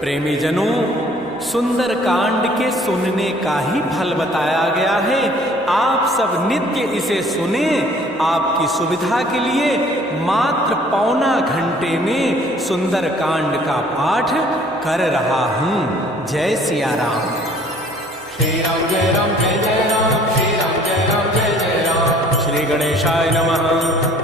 प्रेमी जनों, सुंदर कांड के सुनने का ही फल बताया गया है। आप सब नित्य इसे सुने। आपकी सुविधा के लिए मात्र पौना घंटे में सुंदर कांड का पाठ कर रहा हूं। जय सिया राम। श्री राम जय राम जय जय राम, श्री राम जय राम जय जय राम। श्री गणेशाय नमः।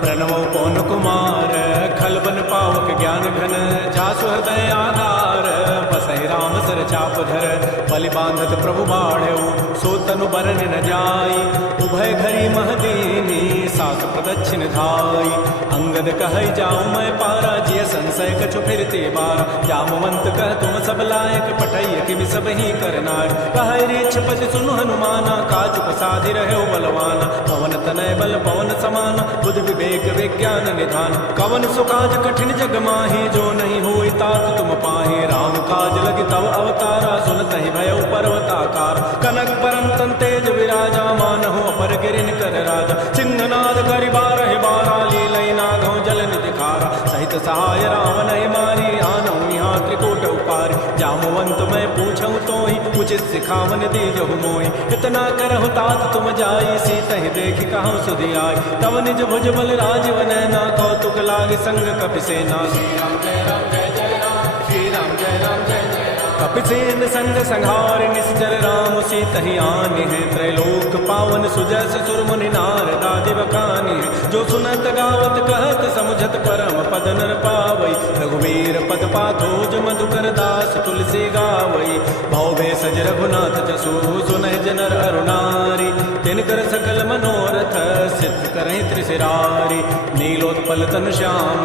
प्रणवो पवन कुमार, खलबन पावक ज्ञान घन, जासु हृदय आधार, बसहि राम सर चाप धर, बलि बांधत प्रभु बाढ़ऊ, सो तनु बरन न जाई, उभय घरी महदीनी, सास प्रदक्षिण धाई। अंगद कहै जाऊं मैं पारा, जिय संशय कछु फिरते बारा, जामवंत कह तुम सब लायक, पठैय कि सब ही करनाय। कहै रीछ पति सुनु हनुमाना, काचुक साधि रहे बलवाना, पवन तनय बल पवन समाना, बुद्धि विवेक विज्ञान निधान। कवन सुकाज कठिन जग माही, जो नहीं होई तात तुम पाहे। राम काज लगी तव अवतारा, सुनतहि भयउ पर्वताकार। कनक परम तन तेज विराजा, मानहु अपर गिरिन कर राजा। सिंहनाद करि बारहि बारा, लीलई नागहु जल निधि खारा। सहित सहाय रावण मारी, आनहु यहाँ त्रिकूट उपारी। जामवंत मैं पूछऊं तोहि, उचित सिखावन दीजहु मोहि। इतना करहु तात तुम जाई, सीतहि देखि कहूँ सुधि आई। तब निज भुज बल राजीव नैना, कौतुक लाग संग कपिसेना। श्री राम जय राम जय जय राम, श्री राम जय राम जय जय राम। कपिसेन संग संहार, निश्चर राम सीतहि आनि है। त्रैलोक पावन सुजस सुर मुनि नारद आदि बखानि है। जो सुनत गावत कहत समुझत परम पद नर पावई। रघुवीर पद पाथोज मधुकर दास तुलसी गावई। भव सज रघुनाथ जसु, सुनहि जनर अरुणारी। तिनकर सकल मनोरथ, सिद्ध करहि त्रिशिरारी। नीलोत्पल तन श्याम,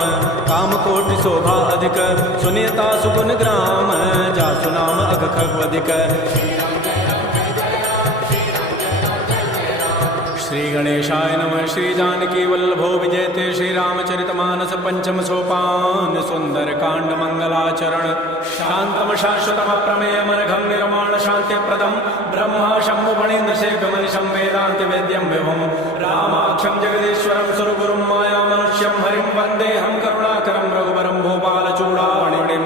काम कोटि शोभा अधिक। सुनियता सुगुन ग्राम, जासु नाम अघ खगवदिक। श्री राम जय राम जय जय राम, श्री राम जय राम जय जय राम। श्री गणेशाय नमः। श्री जानकी वल्लभो विजयते, श्री रामचरितमानस पंचम सोपान। सुंदर कांड मंगलाचरण, शांतम शाश्वतम प्रमेयम नघम निर्माण शांति प्रदम। ब्रह्मा शंभु फणीन्द्र शेखर मनिषं वेदांत वेद्यम विभुम। रामाख्यम जगदीश्वरम सुरगुरुम माया मनुष्यम हरिम वंदेहम करुणाकरम रघुवरम भूपाल चूड़ामणिमणिम।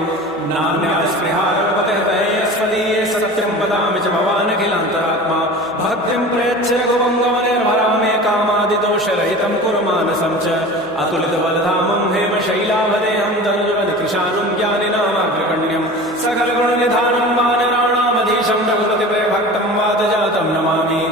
नान्या स्पृहा रघुपते तयस्वदीये सत्यम वदामि च भवानखिलान्तरात्मा। भक्तिं प्रयच्छ रघुवंगमनिर्भरामे, कामादिदोषरहितं कुरु मानसं च। अतुलितबलधामं हेमशैलाभदेहं, दनुजवनकृशानुं ज्ञानिनामाग्रगण्यं। सकलगुणनिधानं वानराणामधीशं, रघुपतिप्रियभक्तं वातजातं नमामि।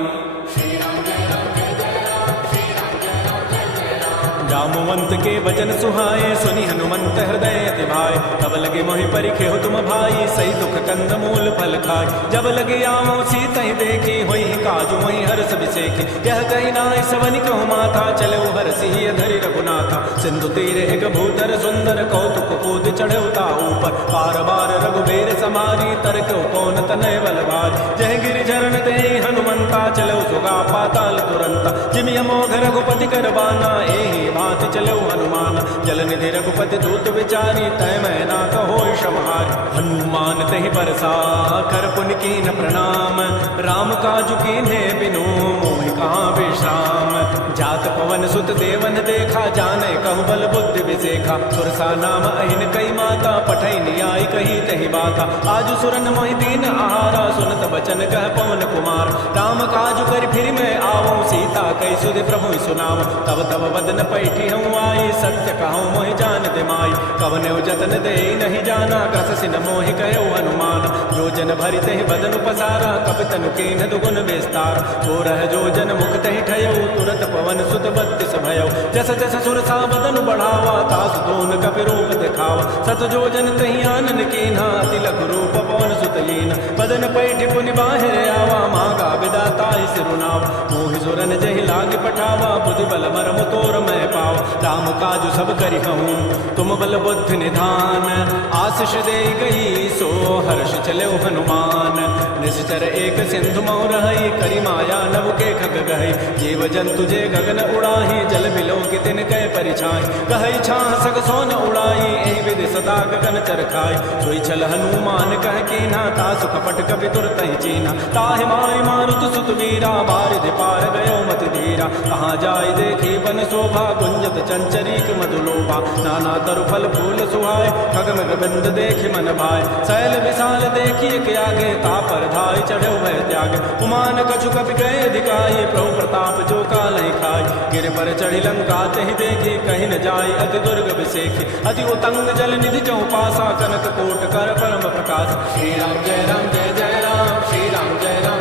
श्री राम जय राम जय जय राम, श्री राम जय राम जय जय राम। जामवंत के वचन सुहाए, सुनि हनुमंत हृदय अति भाए। तब लगे मोहि परिखेहु तुम भाई, सही दुख कंद मूल फल खाय। जब लगे आवो सीतहि देखी, होई काजु मोहि हर्ष बिसेखी। यह कहि नाय सवनि कहु माथा, चलो हरषि धरि रघुनाथा। सिंधु तीर एक भूधर सुंदर, कौतुक कूद चढ़ऊ ता ऊपर। बार बार रघुबीर समारी, तरकऊ कौन तनय बल भारी। जय गिरि चरण देहि हनुमंता, चलो सुगा पाताल तुरंता। जिमि अमोघ रघुपति करबाना, एहि भांति चलो हनुमान। जल निधि रघुपति दूत विचारी, तय मैं ना कहो क्षमार। हनुमान तहि बरसा, कर पुन कीन प्रणाम। राम काजु कीन्हे बिनु, मोहि कहाँ विश्राम। जात पवन सुत देवन देखा, जाने कहु बल बुद्धि विसेखा। सुरसा नाम अहिन कई माता, पठै नियाय कही तहि बाता। आजु सुरन मोहि दीन आहारा, सुनत बचन कह पवन कुमार। राम काजु कर फिर मैं आवऊं, सीता कई सुधि प्रभु सुनाव। तब तब बदन पैठी हूँ आई, सत्य कहूँ मोहि जान दिमाई। कवने जतन दे नहीं जाना, कसि न मोहि कहो हनुमान। जो जन भरि तहि बदन पसारा, कपि तनु कीन्ह दुगुन विस्तार। सोरह जो जन मुख तहि ठयऊ, तुरत पवन सुत बत्तीस भयऊ। जस जस सुरसा बदन बढ़ावा, तासु द्रोण कपि रूप दिखावा। सत जो जन तहि आनन कीन्हा, अति लघु रूप पवन सुत लीन। बदन पैठि पुनि बाहिर आवा, मांगा विदाता सिरुनावा। मोहि सुरन जहि लाग पठावा, बुद्धि बल मरम तोर मैं पावा। राम काजु सब करिहऊँ, तुम बल बुद्धि निधान। आशीष दे गई, सो हर्ष चलो हनुमान। निश्चर एक सिंधु मऊ रहई, करि माया नभ के खग गहई। जीव जंतु जे गगन उड़ाही, जल बिलो कि तिन कै परिछाई। कहई छाह सग सोन उड़ाई, एहि विधि सदा गगन चरखाई। सोई छल हनुमान कह कीना, तासु कपट कपि तुरत ही चीना। ताहि मारि मारुत सुत वीरा, बारिधि पार गयो मति धीरा। कहाँ जाय देखी बन शोभा, गुंजत चंचरीक मधुलोभा। नाना तरु फल फूल सुहाय, खगमग बिंद देखि मन भाय। शैल विशाल देखिए के आगे, तापर धाय चढ़ो भय त्यागे। उमान कछु कपि गए अधिकाई, प्रभु प्रताप जो कालहि खाय। गिर पर चढ़ी लंका तहि देखी, कहीं न जाय अति दुर्ग विसेखी। अति उतंग जल निधि चौपासा, कनक कोट कर परम प्रकाश। श्री राम जय जय राम, श्री राम जय जय राम।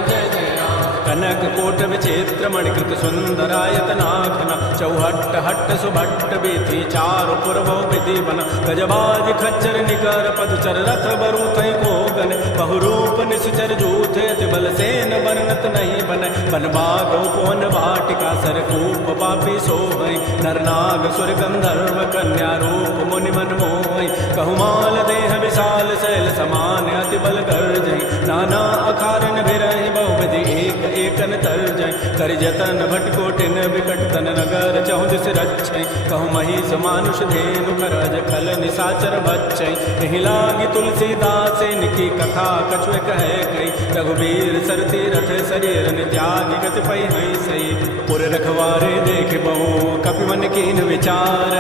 कनक कोट विचित्र मणिकृत सुंदरायतनाखना। चौहट्ट हट्ट सुभट्ट बीथी, चारु पूर्व विधि बन। गजबाज खच्चर निकर पदचर, रथ बरूथै कोगन। बहुरूप निश्चर जूथे, अति बल सेन वर्णत नहीं बन। बन बाग उपवन वाटिका, सरकूप पापी सोहै। नर नाग सुर गंधर्व कन्या, रूप मुनि मन मोहै। कहुमाल देह विशाल, शैल समान अति बल गर्जै। नाना अखारन भिरहि, बहुविधि एक एकन तर्जै। कर जतन भट कोटिन, विकट तन नगर चहुँ दिस रक्षै। कहु महिष मानुष धेनु, करज खल निशाचर बच्चै। एहि लागी तुलसीदास इनकी कथा, कछुए कहे कई। रघुबीर सरती रथ शरीर, त्यागी गति पै हई सई। पुर रखवारे देख बहु, कपि मन कीन विचार।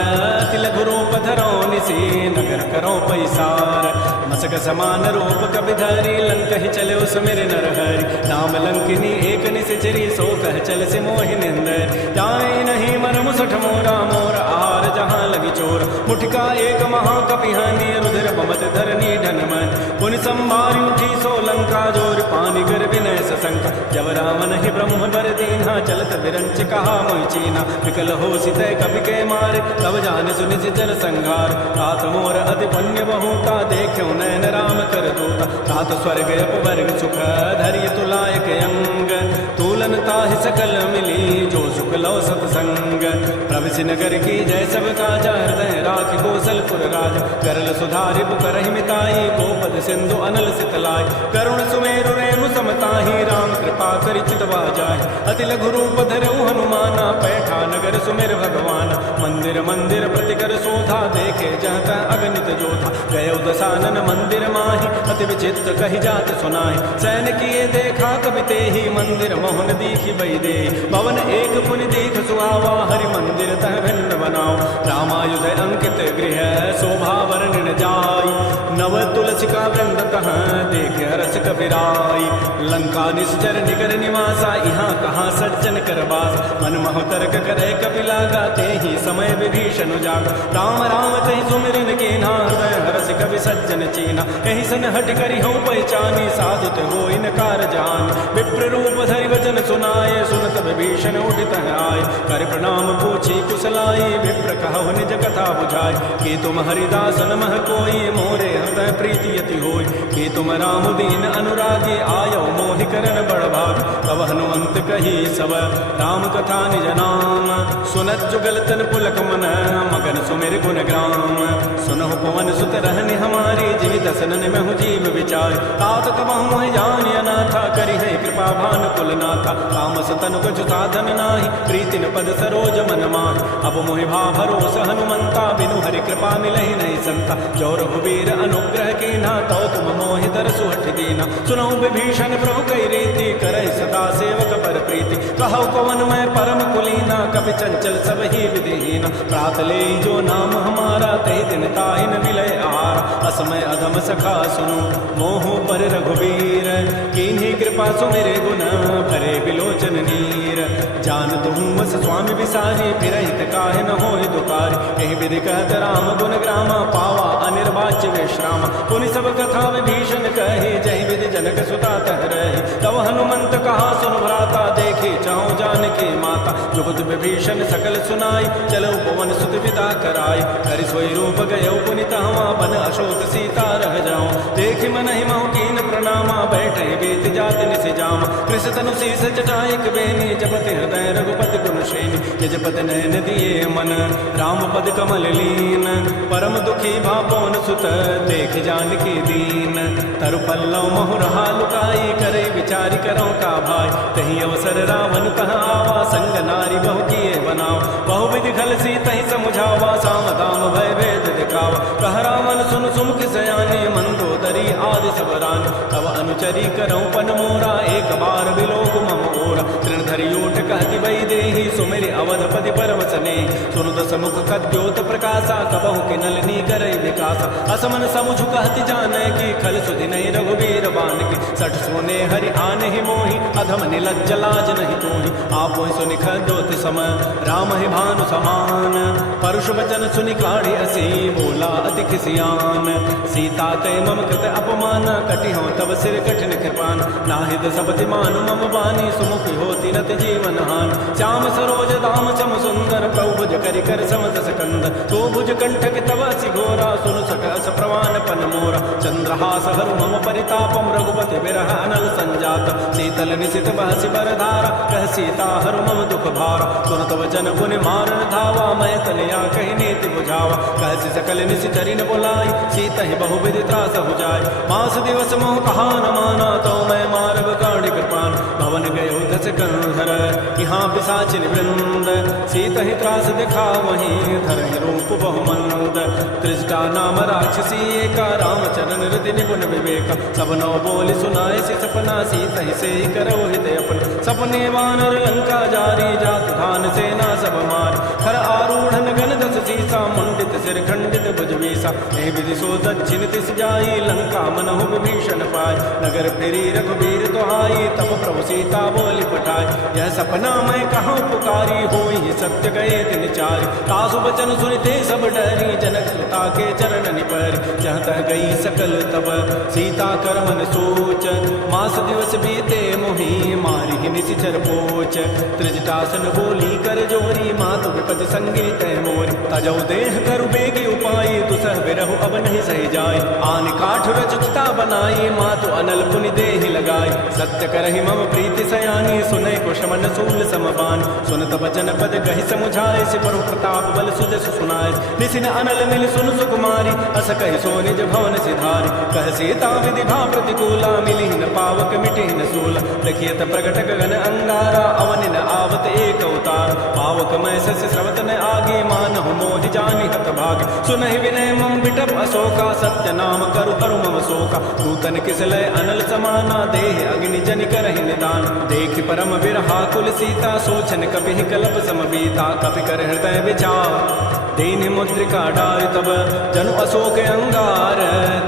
तिलक रूप धरौ निसी, नगर करो पैसार। मसक समान रूप कपि धरि, लंक ही चले उस मेरे नरहरि। नाम लंकिनी एक निश्चरी, सो कह चल से मोहि निंदर। जाय नहीं मन मुसठ मोरा, मोर आहार जहाँ लगी चोर। मुठिका एक महाकपिहानी, रुधिर बमत धरनी ढन मन। पुनि संभारी उठी सो लंका, जोर पानी कर विनय सशंका। जब रामन ही ब्रह्म बर दीन्हा, चलत विरंच कहा मोहि चीना। विकल हो सितय कपि के मारे, तब जान सुनि सिचर संघार। तात मोर अति पुण्य बहुता, देखो नयन राम कर दूता। तात स्वर्ग अपवर्ग सुख, धरिय तुलायक अंग। तूलन ताहि सकल मिली, जो सुख लो सतसंग। प्रविशि नगर की जय सब काजा, हृदय राख कौशलपुर राज। करल सुधारि करहि मिताई, गोपद सिंधु अनल सितलाय। करुण सुमेरु रेणु समताहि, राम कृपा करि चितवा जाय। अति लघु रूप धरऊ हनुमाना, पैठा नगर सुमेर भगवान। मंदिर मंदिर प्रति कर शोधा, देखे जहत अगणित जोधा। गय दसानन मंदिर माहि, अति विचित्र कहि जात सुनाहि। सैन किए देखा कबि तेहि, मंदिर मोहन दीखि बई दे। भवन एक पुनि दीख सुहावा, हरि मंदिर तह भिन्न बनाओ। रामायुध अंकित गृह, शोभा वर्णन जाय। नव तुलसिका वृंद तह, देख हरस कबीराई। लंका निश्चर निकर निवासा, यहाँ कहाँ सज्जन कर बास। मन मह तर्क करे कपि लागा, तेहि समय विभीषण जागा। राम राम तहि सुमिरन कीन्हा, हृदय हरस कवि सज्जन चीना। एहि सन हट करि हूँ पहचानी, साधुत होई न कार जान। विप्र रूप धरि वचन सुनाए, सुनत विभीषण उठित आए। कर प्रणाम पूछी कुशलाई, विप्र कहु निज कथा बुझाय। कि तुम हरिदास नमः कोई, मोरे हृदय प्रीति अति होय। कि तुम राम दीन अनुरागी, आयो मोहि करन बड़ भाग। तब हनुमंत कही सब, राम कथा निज नाम। सुनत जुगल तन पुलक मन, मगन सुमिर गुण ग्राम। सुनहु पवन सुत रहनि हमारी, जीवित सनन में हूँ जीव विचार। तात कबहु मोहि जानि अनाथा, करि है कृपा भान कुल नाथा। तामस तनु कछु साधन नाही, प्रीति न पद सरोज मन माहि। अब मोहि भा भरोस हनुमंता, बिनु हरि कृपा मिलहि नहीं संता। जो रघुबीर अनुग्रह कीन्हा, तो तुम मोहि दरसु हठ दीना। सुनऊ विभीषण प्रभु कई रीति, करहि सदा सेवक पर प्रीति। कहु कवन मैं परम कुलीना, कपि चंचल सब ही विधिहीना। प्रात ले जो नाम हमारा, ते दिन ताहि न मिलय आहार। असमय अधम सखा सुनु, मोहु पर रघुबीर। कीन्ही कृपा सुमिरे गुण, भरे बिलोचन नीर। जान तुम बस स्वामी विसारी, फिरहित काहे न होय दुकारी। एहि विधि कहत राम गुण ग्रामा, पावा अनिर्वाच्य विश्राम। पुनि सब कथा विभीषण कहे, जय विधि जनक सुता तह रही। तब हनुमंत कहा सुन भ्राता, देखे चाहु जानकी माता। जुगत विभीषण सकल सुनाई, चलो पवन सुत विदा कराई। हरि सोई रूप गयो पुनि तहवा, बन अशोक सीता रह जाओ। देखि मन ही महु कीन प्रणामा, बैठे बीत जात निसि जामा। कृष तनु शीस जटाइक बेनी, जपति हृदय रघुपति गुण श्रेणी। जजपति नयन दिए मन, राम पद कमल लीन। परम दुखी भा पवन सुत, देख जानकी दीन। तरु पल्लव महु रहा लुकाई, करे विचारि करौ का भाई। तहि अवसर रावण तह आवा, संग नारी बहु किए बनाओ। बहु विधि खल सी तहि समुझावा, साम दाम भय भेद दिखावा। कह रावण सुमुख सयाने मंदोदरी आदि सब रानी तब अनुचरी करऊं पन मोरा एक बार बिलोक मम ओरा तृणधरी ओट कहती वही देही सुमेरी अवधपति परमसने सुनु दस मुख कद्योत प्रकाशा कबहु के नलनी करई विकासा असमन समुझ कहती जाने की खल सुधि नहीं रघुवीर बान की सठ सोने हरि आने ही मोहि अधम निलज्ज लाज नहीं तोहि आपो सुनि खद्योत सम राम ही भानु समान परुष वचन सुनि काढ़ी असी बोला अति किसियान सीता ते मम कृत अपमान कटि हो तब सिर कठिन कृपान नाहिद सबति मानु मम बानी सुमुखी होती नत जीवन हान श्याम सरोज दाम सम सुंदर प्रभुज करि कर समदस कंद तो भुज कंठक तब असि घोरा सुनु सक अस प्रवान पन मोरा चंद्रहास हरु मम परितापम रघुपति विरह अनल संजात शीतल निशित बहसि बरधारा कह सीता हरु मम दुख भारा सुनत वचन पुनि मारन धावा मैं तनया कहि नीति बुझावा कहसि सकल निशिचरि न बुलाई सीता ही बहु विधि त्रास हो जाय मास दिवस मोह कहा न माना तो मैं मार्ग काढ़ि कृपान भवन गयो दस कंधर यहाँ पिशाचिन वृंद सीता ही त्रास दिखा वहीं धरहि रूप बहुमंद त्रिष्टा नाम राक्षसी एका रामचरण हृदय निपुण विवेक सब नौ बोली सुनाए सि सपना सीता ही से करो हित अपन सपने वानर लंका जारी जात धान सेना सब मार खर आरूढ़ गन दस सीसा मुंडित सिर खंडित भुजवीसा हे विधि सो दक्षिण तिस जाई लंका मनहु विभीषण पाय नगर फिरी रघुबीर दुहाई तब प्रभु सीता बोली पठाई यह सपना मैं कहाँ पुकारी होई सत्य गए दिन चारि तासु बचन सुनते सब डरी जनक सुता के चरण निपर जहाँ तह गई सकल तब सीता कर मन सोच मास दिवस बीते मोहि मारी निशिचर पोच त्रिजटासन बोली कर जोरी मातु विपद संगे तय मोरी तजौ देह करु बेगी उपाय दुसह बिरहु अब नहीं सही जाय आन काठ रचता बनाई मातु अनल पुनि देहि लगाई सत्य करहि मम प्रीति सयानी सुनै कुशमन सूल समबान सुनत वचन पद कहि समुझाय सि प्रभु प्रताप बल सुजस सुनाय निसिन अनल मिल सुन सुकुमारी अस कहि सो निज भवन सिधारी कह सीता विधि भा प्रतिकूला मिली न पावक मिटि न सूला देखियत प्रगट गगन अंगारा अवनि न आवत एक अवतार पावक मैं सस स्रवत न आगे मानहु मोहि जानि हत भाग सुनहि विनय मम बिटप अशोका सत्य नाम करु तरु मम शोका दूतन किसलय अनल समाना देह अग्नि जन करहि निदान देख परम विरहा कुल सीता सोचन कपि कल्प समबीता कपि कर हृदय विचार दीन मुद्रिका डार तब जनु अशोक अंगार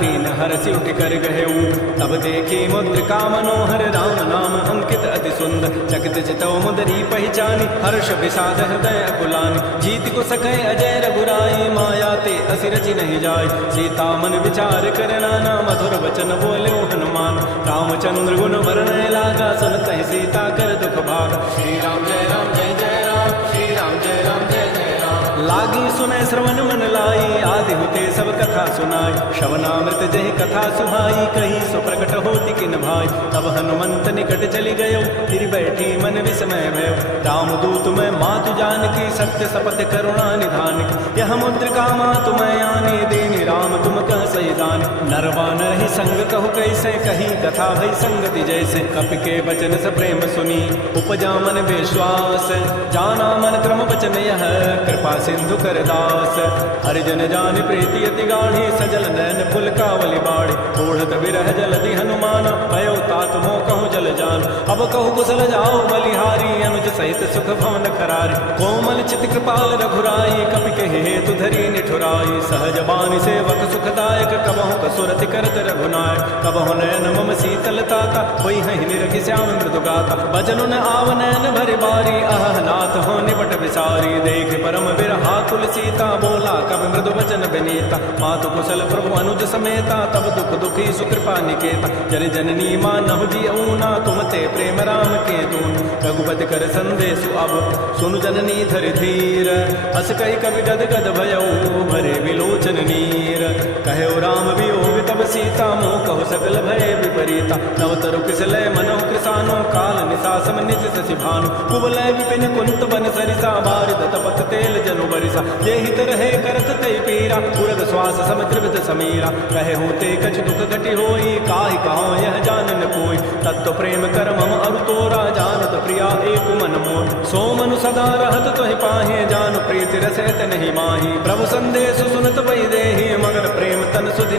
दीन हरसि उठ कर गहेऊ तब देखी मुद्रिका मनोहर राम नाम अंकित अति सुंदर चकित चितौ मुदरी पहचानी हर्ष विषाद हृदय अकुलानी जीत को सकै अजय रघुराई माया ते असि रचि नहीं जाय सीता मन विचार कर नाना मधुर वचन बोल्यो हनुमान रामचंद्र गुण वर्णय लागा सुनत ही सीता कर दुख भागा श्री राम जय राम जय जय राम श्री राम जय राम जय जय राम लागी सुनै श्रवण मन लाई आदि होते सब कथा सुनाई श्रवणामृत जहि कथा सुहाई कही सो प्रकट होती किन भाई तब हनुमंत निकट चली गयो फिर बैठी मन विस्मय भयो राम दूत मैं मातु जान की सत्य सपथ करुणा निधान की यह मुद्रिका मातु मैं आने देनी राम तुम कह सही दान नरवान रही संग कहु कैसे कही कथा भई संगति जैसे कपि के वचन स प्रेम सुनी उपजा मन विश्वास जाना मन क्रम वचन यह कृपा सिंधु कर दास हरिजन जान प्रीति अति गाढ़ी सजल नैन पुलकावली बाड़ी ओढ़त विरह जलधि हनुमान भयो तात मोह कहूँ जल जान अब कहु कुशल जाओ बलिहारी अनुज सहित सुख भवन खरारी कोमल चित कृपाल रघुराई कपि के हेतु धरी निठुराई सहज बानी सेवक सुखदायक कबहु कसुरति करत रघुनायक कबहु नयन मम शीतलता का होई हहि निरखि श्याम मृदु गाता भजनु न आव नयन भरि बारी अह नाथ हो निबट विसारी देख परम विरहा कुल सीता बोला कब मृदु वचन विनीता मातु कुशल प्रभु अनुज समेता तब दुख दुखी सुकृपा निकेता जन जननी मानहु जिऊना तुम ते प्रेम राम के दून रघुपति कर संदेशु अब सुनु जननी धरि धीर अस कहि कवि गद गद भयऊ भरे विलोचन नीर कहो राम वियोग तब सीता मोह कहु सकल भय विपरीता नव तरु किसलय मनोह कृसानो काल निशासम निज शशि भानु कुवलय विपिन कुंत बन सरिसा बारिद तपत तेल जनु बरिसा ये हित रहे करत ते पीरा पुरद श्वास समुद्रविद समीरा कहे होते कछ दुख घटी होई काहि कहो यह जानन कोई तत्व प्रेम कर मम अरु तोरा जानत प्रिया एक मन मोर सो मनु सदा रहत तोहि पाहे जान प्रीति रसैत नहीं माही प्रभु संदेश सुनत वही देहि मगर प्रेम तन सुधि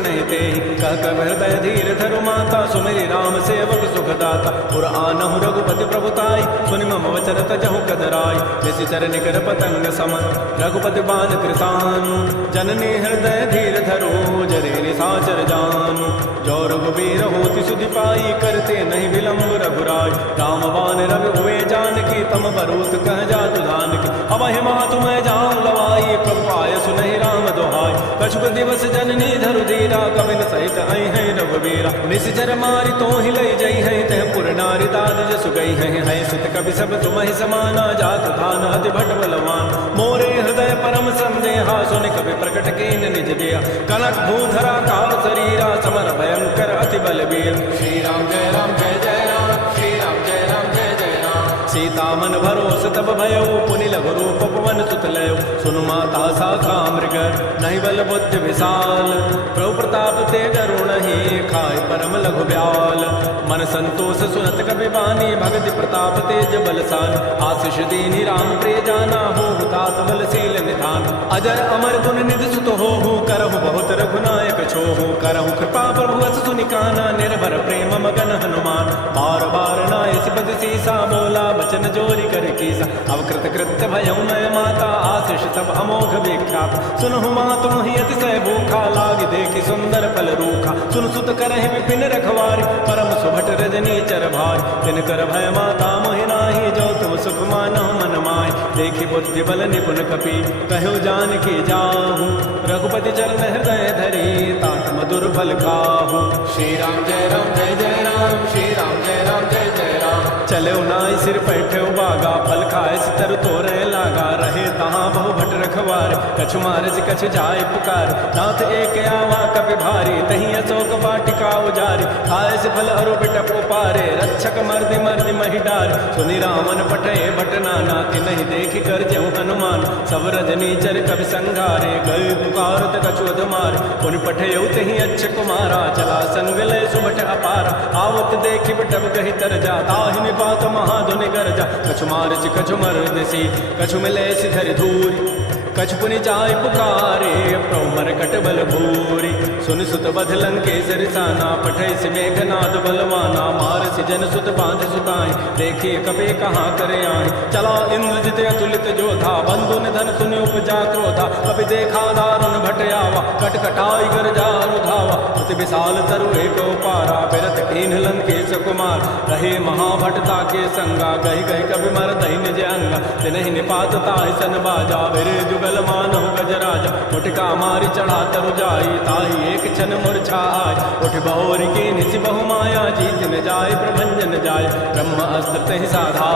कह कर हृदय धीर धरु माता सुमेरी राम सेवक सुखदाता पुर आनहु रघुपति प्रभुताई सुनि मम वचन तजहु कदराई जैसी चरण कर पतंग समन रघुपति बान कृतानु जननी हृदय धीर धरो जरे निशाचर जानु जो रघुबीर होति सुधि पाई करते नहीं विलंब रघुराय राम बान रवि हुए जानकी तम बरूत कह जातु धान की अब हिमा तुम्हें जाऊं लवाई प्रभु आय सुनहि राम दोहाई कछुक दिवस जननी धरु धीरा कविन सहित आई है रघुबीरा निश्चर मारी तो ही लई जई है तह पुर नारी दाद जसु गई है सुत कवि सब तुम्हि समाना जातु धान अति भट बलवान मोरे हृदय परम संदेहा सुनि कवि प्रकट कीन निज दिया कनक भूधरा काल शरीरा समर भयंकर अति बलबीर श्री राम जय राम जय जय राम श्री राम जय राम जय जय राम सीता मन भरोस तब भयो पुनि लघु रूप पवन सुत लयो सुनु माता साखा मृग नहीं बल बुद्धि विशाल प्रभु प्रताप ते गरुण ही खाय परम लघु ब्याल मन संतोष सुनत कवि बानी भगति प्रताप तेज बलसान आशीष दीनी राम प्रिय जाना हो तात बलशील निधान अजर अमर गुण निधि सुत हो करहु बहुत रघुनायक छोहु करहु कृपा प्रभु अस सुनिकाना निर्भर प्रेम मगन हनुमान बार बार नायस पद सीसा बोला बचन जोरी कर कीसा अब कृत कृत्य भयउ मैं माता आशीष तब अमोघ विख्यात सुनहु मात मोहि अतिशय भूखा लाग देखि सुंदर फल रूखा सुन सुत करहि विपिन रखवारी परम सुभट रजनी चर भारी तिन कर भय माता मोहि नाही जो तुम सुख मानहु मन माहि देखि बुद्धि बल निपुण कपि कहो जान की जाहु रघुपति चरण हृदय धरी तात मधुर फल खाहु श्री राम जय राम जय जय राम श्री राम जय राम जय जय राम चले नाई सिर पैठे बागा फल खाए सितर तोरे लागा रहे तहाँ बहु भट रखवार कछु मारे से कछु जाए पुकार नाथ एक आवा कपि भारी तही अशोक वाटिका उजारी खाए से फल अरु बिटप उपारे रक्षक मर्दि मर्दि मही डार सुनि रामन पठे भट नाना कि नहीं देखि कर जऊ हनुमान सब रजनी चर कवि संघारे गए पुकारत कछु अधमार पुनि पठे तही अच्छ कुमारा चला संग लय सुबट अपारा आवत देखि बिटप कही तर जा ताहि निपात महाधुनि गरजा कछु मारच कछु मर्दसी कछु मिले सिधर धूरी कछु पुनि जाय पुकारे प्रभु मरकट बल भूरी सुन सुत बध लंकेश रिसाना पठै से मेघनाद बलवाना मार से जन सुत बांध सुताई देखिए कपे कहाँ करे आए चला इंद्रजित अतुलित जोधा बंधु निधन सुनि उपजा क्रोधा कपि देखा दारुण भट आवा कटकटाई गरजा रुधावा अति विशाल तरु एक पारा बिरत कीन लंकेश कुमार रहे महाभटता के संगा गही गही कवि मर दही निज अंगा तिनहि निपात ताहि सन बाजा बिरे जुगल मानहु गजराजा उठका मारी चढ़ा तरु जाई ताहि एक क्षण मूर्छा आय उठ बहोरी की निसि बहु माया जीत न जाय प्रभंजन जाय ब्रह्म अस्त्र तहि साधा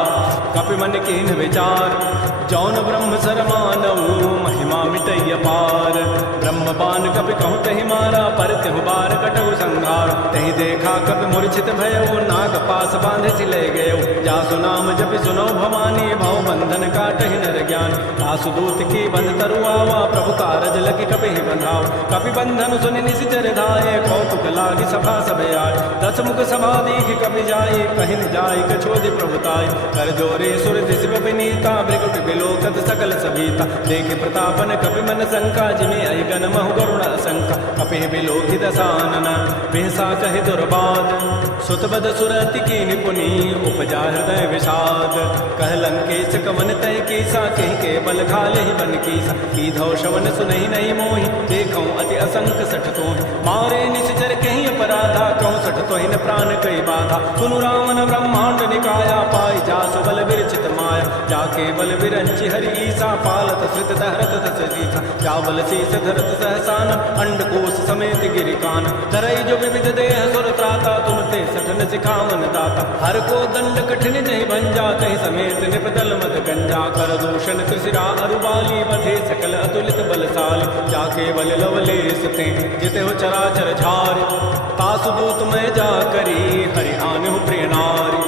कपि मन कीन विचार जौन ब्रह्म सरमानऊ महिमा मिटय पार ब्रह्म बान कपि कहूँ तहि मारा पर तिहु बार कटहु संहार तहि देखा कपि मूर्छित भयो नाग पास बांधे सिले गयो जासु नाम जपि सुनो भवानी भव बंधन काटहि नर ज्ञान आसु दूत की बंध तरुआवा प्रभु कारज लगी कपि बंधाव कपि बंधन सुनि निशिचर धाये कौतुक लागी सभा सब आय दस मुख सभा दीख कपि जाई कहि न जाई कछोदि प्रभुताई कर जोरे सुर दिशि विनीता भृगुट बिलोकत सकल सभीता देखे प्रतापन कपि मन शंका जिमे अहि गण महु गरुण असंका कपि बिलोकित सानन बेहसा कहि दुर्बाद सुतबद सुरति की निपुनी उपजा हृदय विषाद कह लंकेश कवन तय कीसा कहि के बल खाले ही बन कीसा की धौ शवन सुनहि नहीं मोहि देखऊं अति असंख सठ तो मारे निश्चर कहीं अपराधा कहूँ सठ तो हिन प्राण कई बाधा सुनु रामन ब्रह्मांड निकाया पाई जासु बल विरचित माया जाके बल विरंचि हरि ईसा पालत श्रित दहरत दस सीसा जा बल शीस धरत सहसान अंडकोश समेत गिरिकान धरई जो विविध देह सुर त्राता तुमते सठन सिखावन दाता हर को दंड कठिन जहि भंजा तहि समेत निपदल मद गंजा कर दूषण कृषिरा अरुबाली बधे सकल अतुलित बलशाली जाके बल लवलेस ते जिते हो चराचर झारी तासु दूत मैं जा करी हरि आने प्रिय नारी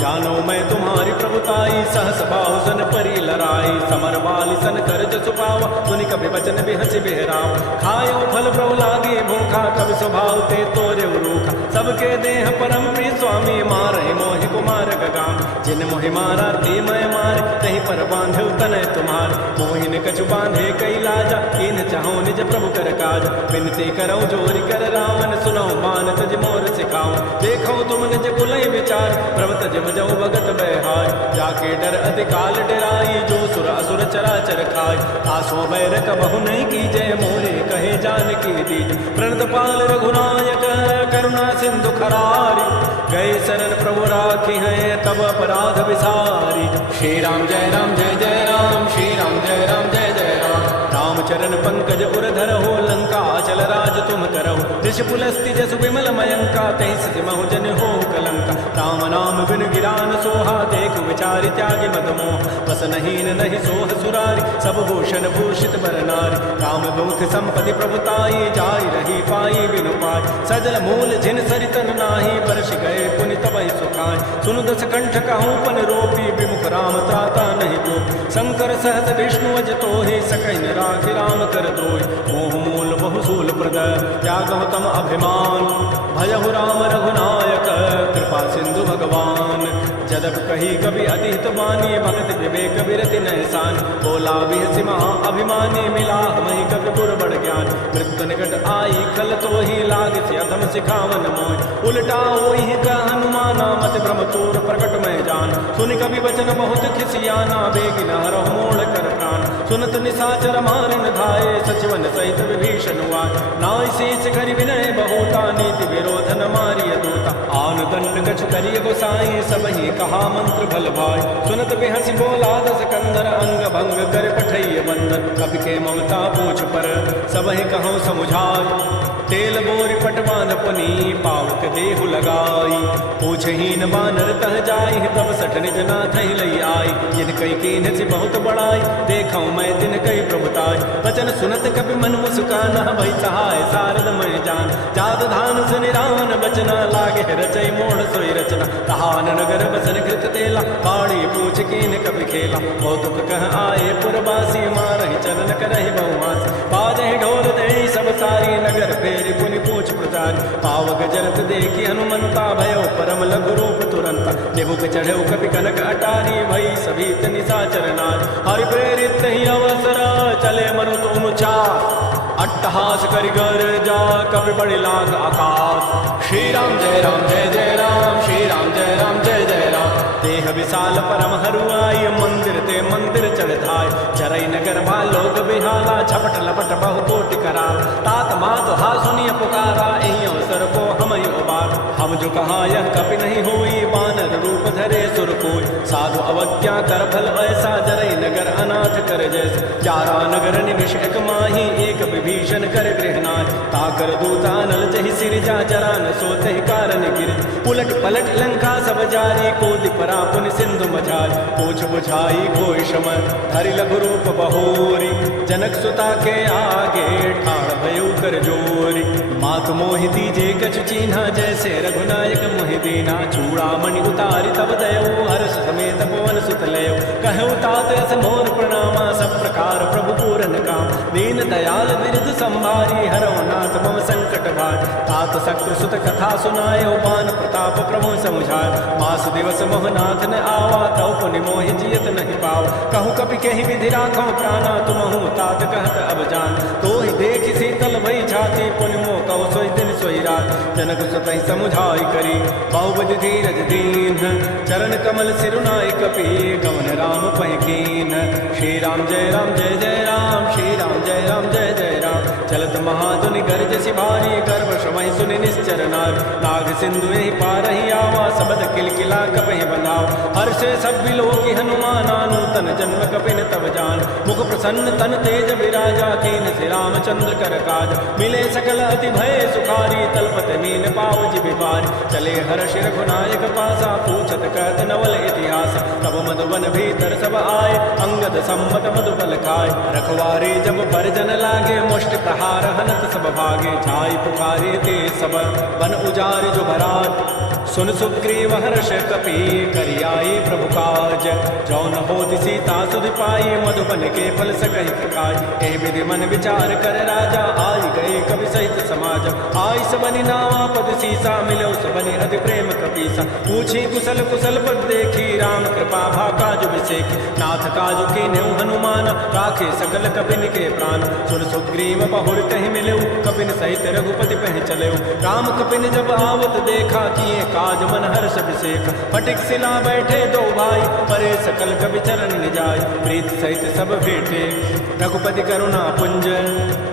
जानो मैं तुम्हारी प्रभुताई सहस बाहु सन परी लराई समर वाली सन कर जसु पावा सुनि कपि वचन बिहसि बिहराव खायो फल प्रभु लागे भूख नोखा कवि स्वभाव ते तोरे रूखा सबके देह परम प्रिय स्वामी मारे मोहि कुमार गगाम जिन मोहि मारा ते मैं मारे तही पर बांधे तनय तुम्हार मोहिन कछु बांधे कई लाजा इन चाहो निज प्रभु कर काज विनती करो जोरी कर रावण सुनो मान तज मोर सिखाओ देखो तुम निज कुलय विचार प्रभ तज बजो भगत बहार जाके डर अधिकाल डराई जो सुर असुर चराचर खाय आसो बैर कबहु नहीं की जय मोरे कहे जान की दीज प्रणत पाल रघुनायक करुणा सिंधु खरारी गए शरण प्रभु राखी है तब अपराध विसारी श्री राम जय राम जय जय राम श्री राम जय राम जय जय राम रामचरण पंकज उरधर हो लंका चल राज तुम करहो ऋषि पुलस्ति जसु विमल मयंका तहि सति महु जन हो कलंका राम नाम बिन गिरान सोहा देख विचारि त्यागी मदमोह बस नहीं नहीं सोह सुरारी सब भूषण भूषित बर नारी राम मुख संपत्ति प्रभुताई जाय रही पाई बिनु पाय सजल मूल जिन सरितन नाही बरस गए पुनि तबहि सुखाय सुनु दस कंठ कहूँ पन रोपी विमुख राम त्राता नहीं को शंकर सहस विष्णु अज तोहि सकैन राखि राम कर द्रोहि मोह मूल बहु सूल प्रद त्यागहु तम अभिमान भयहु राम रघुनायक कृपा सिंधु भगवान जदप कही कभी अतिहित वाणी भगत विवेक विरति नहसान बोला बिहसि महा अभिमानी मिला मही कवि गुर बड़ ज्ञान मृत्यु निकट आई खल तो ही लाग अधम सिखावन मोह उल्टा होई का हनुमाना मत भ्रम चोर प्रकट में जान सुन कवि वचन बहुत खिसियाना बेग न हरहु मोड़ कर प्राण सुनत निशाचर मारन धाये सचिवन सहित विभीषण हुआ नाय शेष करि विनय बहुता नीति विरोधन मारिय दूता आन दंड कछु करिय गोसाई सबहि कहा मंत्र भल भाई सुनत बिहसि बोला दस कंधर अंग भंग कर पठैय बंदन कवि के ममता पूछ पर सबहि कहो समुझाई तेल बोरी पट बांध पुनी पावक देहु लगाई पूछहीन बानर तह जाई तब सठ निज नाथ लई आई जिन कई कीन से बहुत बड़ाई देखौ मैं दिन कई प्रभुताई वचन सुनत कवि मन मुस्काना भई सहाय सारद मैं जान जात धान सुन रावण बचना लागे रचई मोड़ सोई रचना तहान नगर बसन कृत तेला बाड़ी पूछ कीन कवि खेला कौतुक कह आए पुरवासी मारहि चलन करहि बहुवासी बाजहि ढोल दे सब सारी नगर फेरी पुनि पूछ प्रचार पावक जरत देखी हनुमंता भयो परम लघु रूप तुरंता निबुक चढ़े कपि कनक अटारी भई सभी निशाचर नार हरि प्रेरित ही अवसर चले मनु तुम चास अट्टहास करि गर जा कवि बड़े लाग आकाश श्री राम जय राम जय जय राम श्री राम जय राम जय जय राम देह विशाल परम हरुआई मंदिर ते मंदिर चढ़ाय चरई नगर भालोक बिहाला झपट लपट बहु कोटि करार तात मात हा सुनिय पुकारा एहि अवसर को हम उबार हम जो कहा यह कपि नहीं हुई बानर रूप धरे सुर कोई साधु अवज्ञा कर फल ऐसा जरई नगर अनाथ कर जैसे चारा नगर निविष एक माही एक विभीषण कर गृहनाय ताकर दूता नल जहि सिरजा जरा न सोते कारण गिर उलट पलट लंका सब जारी को दिपरा पुनि सिंधु मझार पूछ बुझाई कोई शमन हरि लघु रूप बहोरी जनक सुता के आगे ठाड़ भयो कर जोरी मात मोहि दीजे कछु चीन्हा जैसे रघुनायक मोहि दीना चूड़ामणि उतारी तब दयो हर्ष समेत पवन सुत लयो कहु तात अस मोर प्रणामा सब प्रकार प्रभु पूरन काम दीन दयाल बिरधु संभारी हरौ नाथ मम संकट भार तात शक्रु सुत कथा सुनायो बान प्रताप प्रभु समुझाय मास दिवस मोहनाथ न आवा तौ पुनि मोहि जियत नहीं पाव कहूँ कपि केहि विधि राखो प्राणा तुमहु तात कहत अब जान तो ही देखि शीतल भई छाती पुनि मोह कहु सोई दिन सोई रात जनक सुतहि समुझाई करी बहुबद धीरज दीन चरण कमल सिरुनाई कपि गवन राम पहि कीन श्री राम जय जय राम श्री राम जय जय राम चलत महाधुनि गर्ज सिभारी गर्भ समय सुनि निश्चर नार नाग सिंधु ही पारहि आवा सबद किलकिला कपहि बंधाव हर्षे सब बिलोकी हनुमाना नूतन जन्म कपिन तब जान मुख प्रसन्न तन तेज विराजा कीन से रामचंद्र कर काज मिले सकल अति भय सुख सुखारी तलपत मीन पाव जिबिवारी चले हर्ष रघुनायक पासा पूछत कहत नवल इतिहास तब मधुबन भीतर सब आए अंगद सम्मत मधुबल खाए रखवारे जब परजन लागे मुष्टि प्रहार हनत सब भागे छाई पुकारे ते सब बन उजारि जो भराट सुन सुग्रीव हर्ष कपि करियाई प्रभु काज जौन होति सीता सुध पाई मधुबन के फल सकहि प्रकाश ए विधि मन विचार कर राजा आई गए कवि सहित समाज आई सबनि नावा पद सीसा मिलो सबनि अति प्रेम कपीसा पूछी कुशल कुशल पद देखी राम कृपा भा काज विसेखी नाथ काज के न्यू हनुमान राखे सकल कपिन के प्राण सुन सुग्रीव बहुर कहि मिलो कपिन सहित रघुपति पह चले राम कपिन जब आवत देखा किए काज मन हर्ष अभिषेक फटिक सिला बैठे दो भाई परे सकल कवि चरण निजाय प्रीत सहित सब भेटे रघुपति करुणा पुंज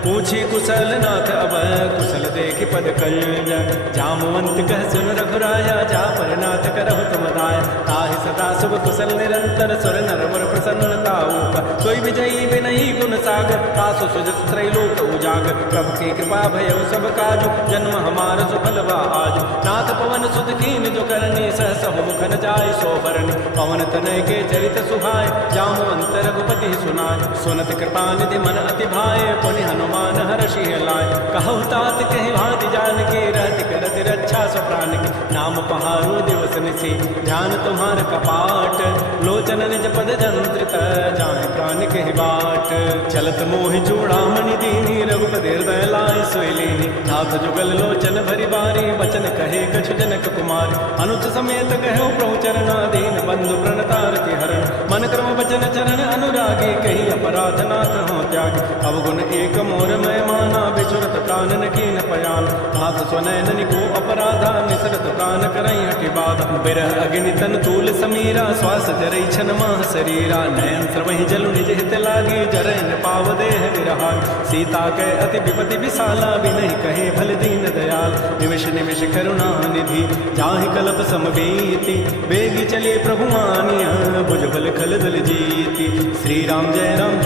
पूछी कुशल नाथ अब कुशल देख पद कंज जामवंत कह सुन रघुराया जा पर नाथ करहु तुम दाय ताहि सदा शुभ कुशल निरंतर सुर नर मुर प्रसन्नता ऊपर सोई विजयी विनयी गुण सागर तासु सुजस त्रैलोक उजागर प्रभु की कृपा भयउ सब काजु जन्म हमार सुफल बा आज नाथ पवन सुत कीन जो करनी सहस मुख न जाय सोबरनी पवन तनय के चरित सुहाय जामवंत रघुपति सुनाय सुनत कृपा निधि मन अति भाय पुनि हनुमान हर्षि लाय कहु तात कहि भांति जानकी रहति करति रक्षा सु प्राण की नाम पहारो दिवस निसी ध्यान तुम्हार कपाट लोचन निज पद जंत्रित जाहि प्राण कहि बाट चलत मोहि चूड़ामणि दीनी रघुपति हृदय लाय सोई लीनी नाथ जुगल लोचन भरि बारी बचन कहे कछु जनक कुमार अनुच समेत कहो प्रभु चरणाधीन बंधु प्रणतारति हरण मन क्रम वचन चरण अनुरागी कही अपराध नाथ हो त्यागी अवगुण एक मोर मैं माना बिचुरत प्राणन कीन पयान हाथ स्वनयन को अपराधा निसरत प्राण करई हठि बाधा बिरह अग्नि तन तूल समीरा श्वास जरई छन माह शरीरा नयन श्रवहि जलु निज हित लागी जरन पाव देह विरहा सीता के अति विपति विशाला बिनहि कहे भल दीन दयाल निमिष निमिष करुणा निधि जाहि कल्प समबीति बेगी चले प्रभु मानिया भुजबल खल दल जीति श्री राम जय राम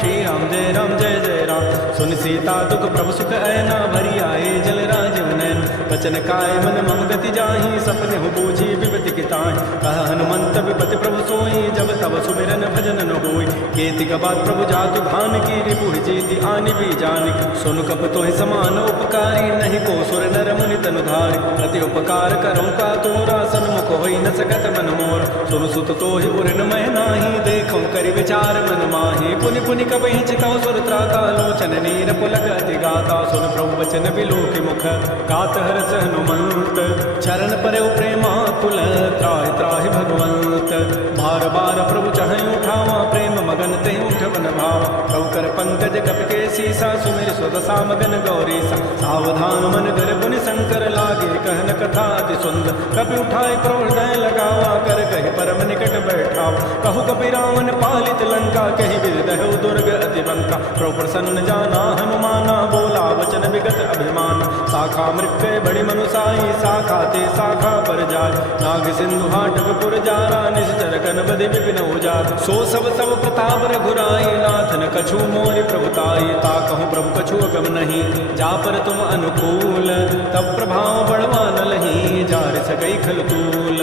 श्री राम जय जय राम सुन सीता दुख प्रभु सुख ऐना भरी आए जल राजीव नैन वचन काय मन मम गति जाहि सपने हो बूझी विपति किताहि कह हनुमंत विपति प्रभु सोई जब तब सुमिरन भजन न होई केति कबात प्रभु जातु भान की रिपुह जीति आनि भी जानिक सुन कप तोहि समान उपकारी नहीं को सुर नर मुनि तनु धारि प्रति उपकार करौ का तोरा सन्मुख होई न सकत मन मोर सुन सुत तोहि उरन मैं नाही देखौ करि विचार मन माहि पुनि पुनि कबहि चितौ सुर त्राता लोचन नीर पुलक अति गाता सुन प्रभु वचन बिलोकि मुख गात हरस हनुमंत चरण परौ प्रेमा कुल त्राहि त्राहि भगवंत बार बार प्रभु चहै उठावा प्रेम मगन ते उठवन भाव प्रभु कर पंकज कपि के सीसा सुमिर स्वदसा मगन गौरीसा सावधान मन कर पुनि शंकर लागे कहन कथा अति सुंदर कपि उठाए क्रोधय लगावा कर कहि परम निकट बैठावा कहु कपि रावण पालित लंका कहि विदहु दुर्ग अति बंका प्रभु प्रसन्न जाना हनुमाना बोला वचन विगत अभिमान शाखा मृक्के बड़ी मनुसाई शाखा ते शाखा पर जाय नाग सिंधु हाटक पुर जारा निश्चर कन बदि विपिन उजात सो सब प्रताप रघुराई नाथन कछु मोरि प्रभुताई ताकहु प्रभु कछु अगम नहीं जा पर तुम अनुकूल तब प्रभाव बढ़वा न लही जार सकई खल तूल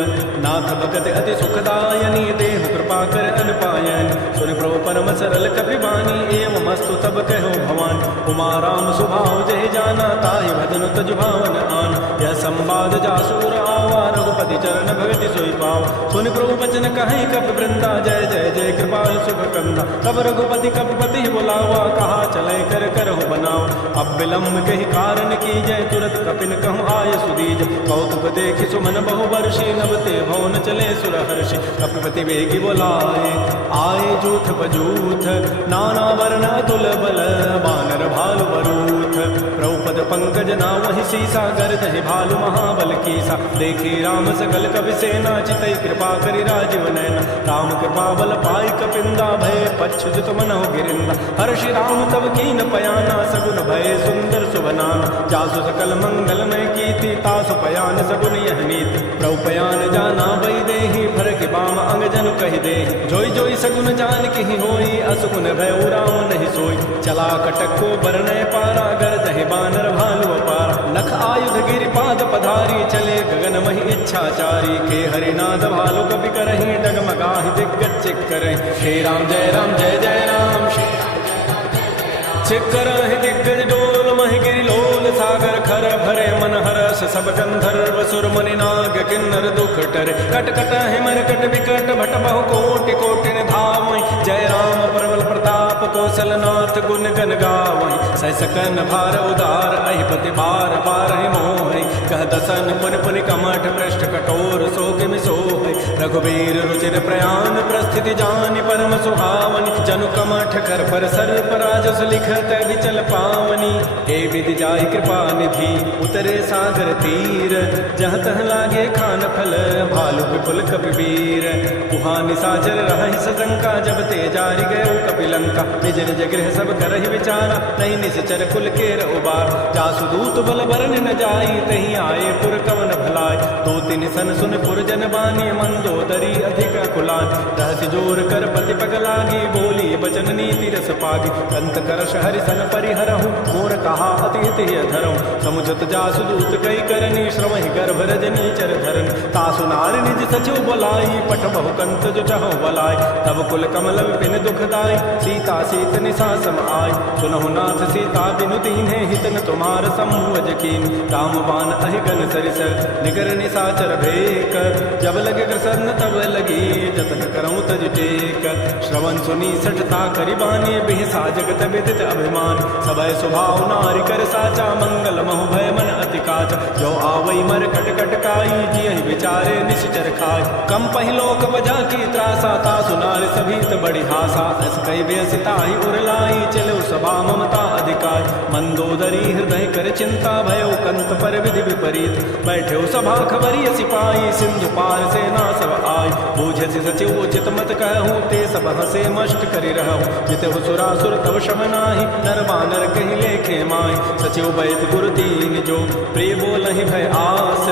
नाथ भगत अति सुखदायनी देहु कृपा कर अनुपायन सुन प्रभु परम सरल कपिबानी एवं मस्तु तब कहो भवान उमा राम सुभाव जय जाना ताहि भजन तज भावन आन यह संवाद जासूर आवा रघुपति चरण भगति सोई पावा सुन प्रभु वचन कहीं कप वृंदा जय जय जय कृपाल सुख कंदा तब रघुपति कपपति बुलावा कहा चले कर करहु बनाओ अब विलम्ब कही कारण की जय तुरत कपिन कहूँ आय सुदीज कौतुक देखि सुमन बहु वर्षी नवते भवन चले सुर हर्षि कपपति वेगी बोलाए आए जूथ बजूथ नाना वर्ण तुल बल बानर भालु बरूथ प्रभुपद पंकज नामहि सीसा गर्दहि भालु महाबल कीसा देखी राम सकल कवि सेना चितई कृपा करि राजीव नैना राम कृपा बल पाई कपिंदा भय पच्छुत मनहु गिरिंदा हर्षि राम तब कीन पयाना सगुन भय सुंदर सुबनाना जासु सकल मंगल में कीति तासु पयान सगुन यह नीति प्रभु पयान जाना भई देहि भर के बाम अंग जनु कहि दे जोई जोई सगुन जान की होई असुगुन भय राम नहीं सोई चला कटक को बरनय पारा गर दहि बानर भालु अपारा लख आयुध गिरिपाद पधारी चले गगन मही इच्छाचारी के हरिनाद भालु कपि करहि डगमगाहि दिग्गज चिक्कर श्री राम जय राम श्री चिक्कर दिग्गज डोल महि गिरिलोल सागर खर भरे मन हरस सब गंधर्व सुर मुनि नाग किन्नर दुख टरे कट कट हिमर कट विकट भट बहु कोटि कोटि धावै जय राम प्रबल प्रताप कौशल नाथ गुण गन गावै सैसकन भार उदार अहिपति बार बारहि मोहि कह दसन पुन पुनि कमठ पृष्ठ कठोर सो किमि सोहि रघुबीर रुचिर प्रयाण प्रस्थिति जानि परम सुहावनि जनु कमठ कर पर सर्प राजस लिखत विचल पावनी हे विधि जाय कृपा निधि उतरे सागर तीर जहाँ तह लागे खान फल भालु विपुल कपिवीर कुहा निसाचर रहि सजंका जब ते जारि गयो कपिलंका निज निज गृह सब करहि विचारा नहीं निश्चर कुल केर उबार जासु दूत बल बरन न जाई तही आए पुर कवन भलाई दो तीन सन सुन पुर जन बानी मंदोदरी अधिक कुलान रहसि जोर कर पति पग लागी बोली बचन नीति रस पागी कंत करश हरि सन परिहरहु मोर कहा अतिथि धरहु समुझत जासु दूत कई करनी श्रवहि गर्भ रजनी चर धरन तासु नार निज सचिव बोलाई पठ बहु कंत जो चहु बलाई तब कुल कमल विपिन दुखदाई सीता सीत निशा सम आई सुनहु नाथ सीता बिनु दीन्हे हितन तुम्हार समूह कीन राम बाण अहिगन सरिस निगर निशाचर भेक जब लगे प्रसन्न तब लगी जतन करऊं तज टेक श्रवण सुनी सठता करिबानी बिहसा जगत विदित अभिमान सबय स्वभाव नारि कर साचा मंगल महु भय मन अति काच जो आवई मर कट कट काई जियहि विचारे निश्चर खाय कम पहिलोक बजा की त्रासा तासु नारि सभीत बड़ी हासा अस कई बेसिताहि उरलाई चलो सभा ममता अधिकार मंदोदरी हृदय कर चिंता भयो कंत पर विधि विपरीत बैठे सभा खबरी सिपाही सिंधु पार सेना सब आय बूझे सचिव उचित मत कहूँ ते सब हसे मष्ट करि रहूँ जितहु सुरासुर तव शम नाही नर बानर कहि लेखे माय सचिव वैद गुरु दीन जो प्रिय बोलहि भय आस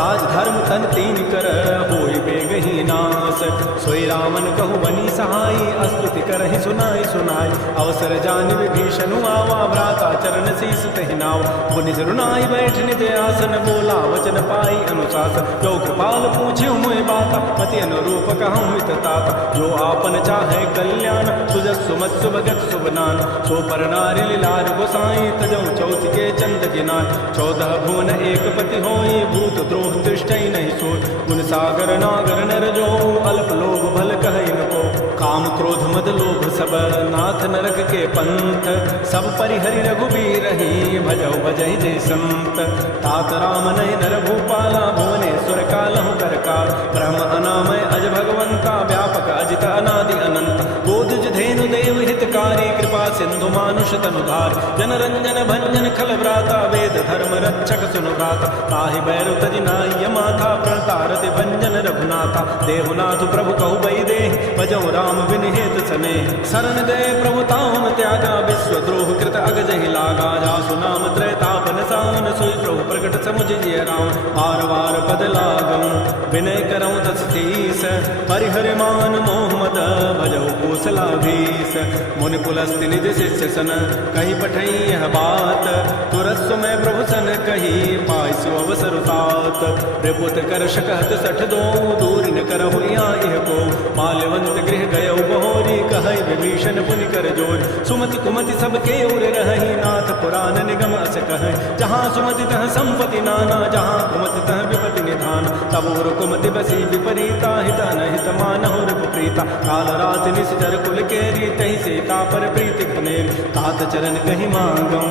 राज धर्म तन तीन कर होई बेगहि नास सोई रामन कहु बनी सहाई स्तुति करहि सुनाई सुनाई अवसर जानि विभीषण आवा भ्राता चरण शीस तहि नाव पुनि रुनाई बैठ निज आसन बोला वचन पाई अनुशासन जो कृपाल पूछ्यु मोहि बाता मति अनुरूप कहूँ हित तात जो आपन चाहे कल्याण सुजस सुमत सुभगत सुबनान सो पर नारि लीलार गोसाई तजौ चौथ के चंद गिनाय 14 भुवन एक पति होई भूत द्रोह दृष्टि नहीं सोच गुण सागर नागर नर जो अल्प लोभ भल कहै न को काम क्रोध मद लोभ सब नाथ नरक के पंथ सब परिहरि रघुबीर रही भजौ भजहि जय संत तात राम नय नर भूपाला भुवनेश्वर कालहु करकाल ब्रह्म अनामय अज भगवंता व्यापक अजित अनादि अनंत बोधज धेनु देव हितकारी कृपा सिंधु मानुष तनुधार जन रंजन भंजन खल व्राता वेद धर्म रक्षक सुनु गाता ताहि बैरु तजि नाय माथा प्रणतारति भंजन रघुनाथा देहुनाथ प्रभु कहु बई दे भजौ राम बिन हेत सने शरण दे प्रभु तावन त्यागा विश्व द्रोह कृत अगजहि लागा जासु नाम त्रैतापन सावन सोई प्रभु प्रकट समुझ जिय राम बार बार पद लागम विनय करऊं दस तीस परिहरि मान मोह मद भजौ कौशलाधीश मुनि पुलस्ति निज शिष्य सन कही पठई यह बात तुरस्व में प्रभु सन कही पाइसु अवसर तात रिपुत कर शकहत सठ दो दूर न करहु यह को माल्यवंत गृह गयो बहोरी कहई विभीषण पुनि कर जोर सुमति कुमति सब के उर रही नाथ पुराण निगम अस कहे जहाँ सुमति तह संपत्ति नाना जहाँ कुमति तह विपति निधान तब उर कुमति बसी विपरीता हित अनहित मानहु रिपुप्रीता काल रात निश्चर कुल केरी तहि सीता पर प्रीति घनेर तात चरण कही मांगौ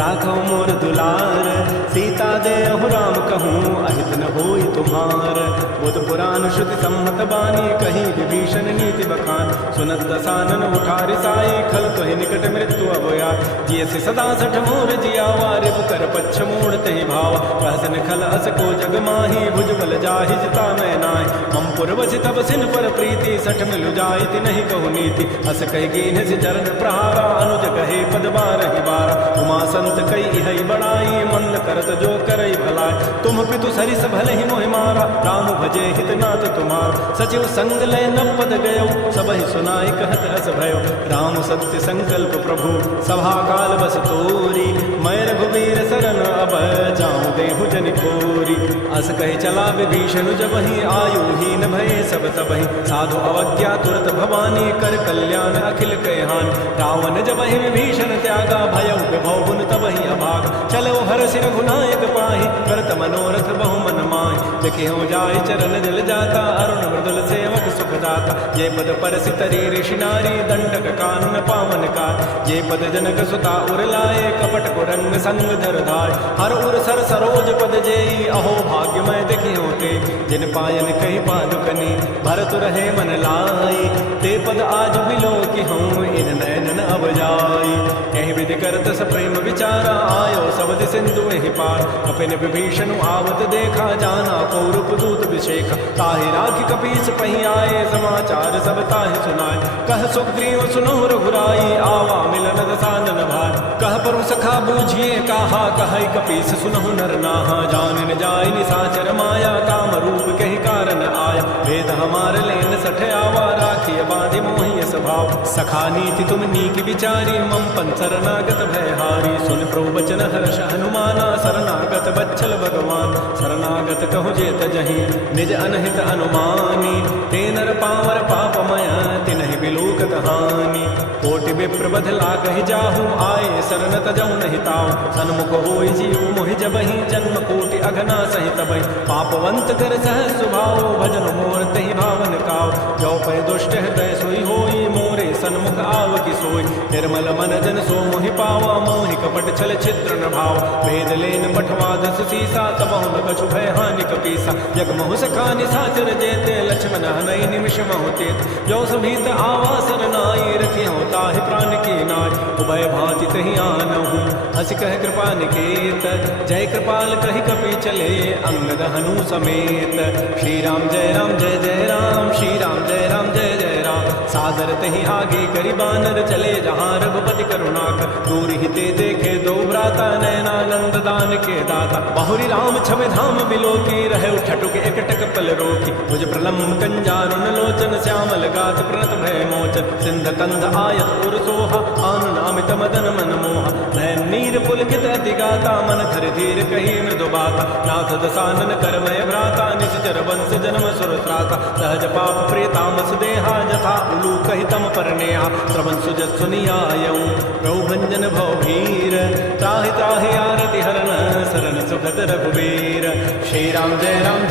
राखौ मोर दुलार सीता देहु राम कहूँ अहित न होई तुम्हार बुध पुराण श्रुति सम्मत बानी कही विभीषण नीति बखान सुनत दसानन उठारि साई खल तो निकट मृत्यु अवया जियसि सदा सठ मोर जियावा रिपु कर पच्छ मोड़ तहि भाव कहसन खल अस को जग माही भुज बल जाहि जिता मैं नाहि हम पुरवसि तब सिन पर प्रीति सठ मिलु जाइति नहीं कहु नीति अस कहि कीन्ह सि चरण प्रहारा अनुज कहे पद बारहि बारा उमा संत कई इहै बड़ाई मंद करत जो करई भलाई तुम पितु सरिस भले ही मोहि मारा राम भजे हित नाथ तुम्हार सचिव संग लय न पद गयो सबहि सुनाई कहत हस भयो राम सत्य संकल्प प्रभु सभा काल बस तोरी मैं रघुबीर शरण अब जाऊं जनि खोरी। अस कहि चला विभीषण जबहि आयुहीन भये सब तबहि। साधु अवज्ञा तुरत भवानी कर कल्याण अखिल कहान। रावण जबहि विभीषण त्यागा भयउ विभव गुण तबहि अभाग। चलो हरषि रघुनायक पाहि करत मनोरथ बहु मन माहि। जखेउ जाय चरण जल जाता अरुण मृदुल सेवक सुख दाता। ये पद परसि तरी ऋषि नारी दंडक कानन पावन कार। ये पद जनक सुता उर लाए कपट कुरंग संग धर धाय। हर उर सर सरोज पद जेई अहो भाग्यमय देखियो ते। जिन पायन कही पादुकनी भरत रहे मन लाई। ते पद आज बिलो कि हूँ इन नैनन अब जाई। कहीं विधि करत स प्रेम विचारा आयो सबद सिंधु ही पार। कपिन विभीषण आवत देखा जाना कौरव दूत विशेख। ताहि राखी कपीस पही आए समाचार सब ताहि सुनाए। कह सुग्रीव सुनो रघुराई आवा मिलन दसानन भाई। कह परु सखा बूझिए कहा कहै कपीस सुनहु नर नाहा। जान न जाय निसाचर माया काम रूप कही कारण आया। भेद हमार लेन सठ आवा राखिय बाधि मोहि स्वभाव। सखा नीति तुम नीक विचारी मम पन शरणागत भयहारी। सुन प्रभु बचन हर्ष हनुमाना शरणागत बच्छल भगवान। शरणागत कहु जे तजहि निज अनहित अनुमानी। ते नर पावर पापमय तिनहि बिलोकत हानि। कोटि विप्र बध लागहि जाहु आए शरण तजौ नहीं ताऊ। सन्मुख होई जीव मोहि जबहि जन्म कोटि अघना सहि तबहि। पापवंत कर सहज स्वभाव भजन मोर तहि भावन काव। जो पै दुष्ट हृदय सोई होई मोरे सन्मुख आव कि सोई। निर्मल मन जन सो मोहि पावा मोहि कपट छल छिद्र न भाव। भेद लेन पठवा दस सीसा तबहु न कछु भय हानि कपीसा। जग महु सखा निसाचर जेते लक्ष्मण हनई निमिष महु तेत। जो सभीत आवासन नाई रखियो ताहि प्राण की नाय। उभय भांति तहि आनहु हसि कह कृपा निकेत। जय कृपाल कहि कपि चले अंगद हनु समेत। श्री राम जय राम श्री राम जय जय राम। सादर तहि आगे करि बानर चले जहाँ रघुपति करुणाक। दूर हिते देखे दो भ्राता नयनानंद दान के दाता। बहुरी राम छवि धाम बिलो की रहे ठटुक एकटक पल रोकी। भुज प्रलम्ब कंजारुन लोचन श्यामल गात प्रणत भय मोचन। सिंध कंध आयत उर सोहा आनन अमित मदन मन मोहा। नयन नीर पुलकित अति गाता मन धर धीर कही मृदु बाता। नाथ दसानन करमय भ्राता निश्चर वंश जन्म सुर त्राता। सहज पाप प्रेतामस देहा जथा उलू कहि तम पर नेहा। श्रवण सुजस सुनियायऊ प्रभु भंजन भव भीर। त्राहि त्राहि आरति हरन शरण सुखद रघुबीर। श्री राम जय राम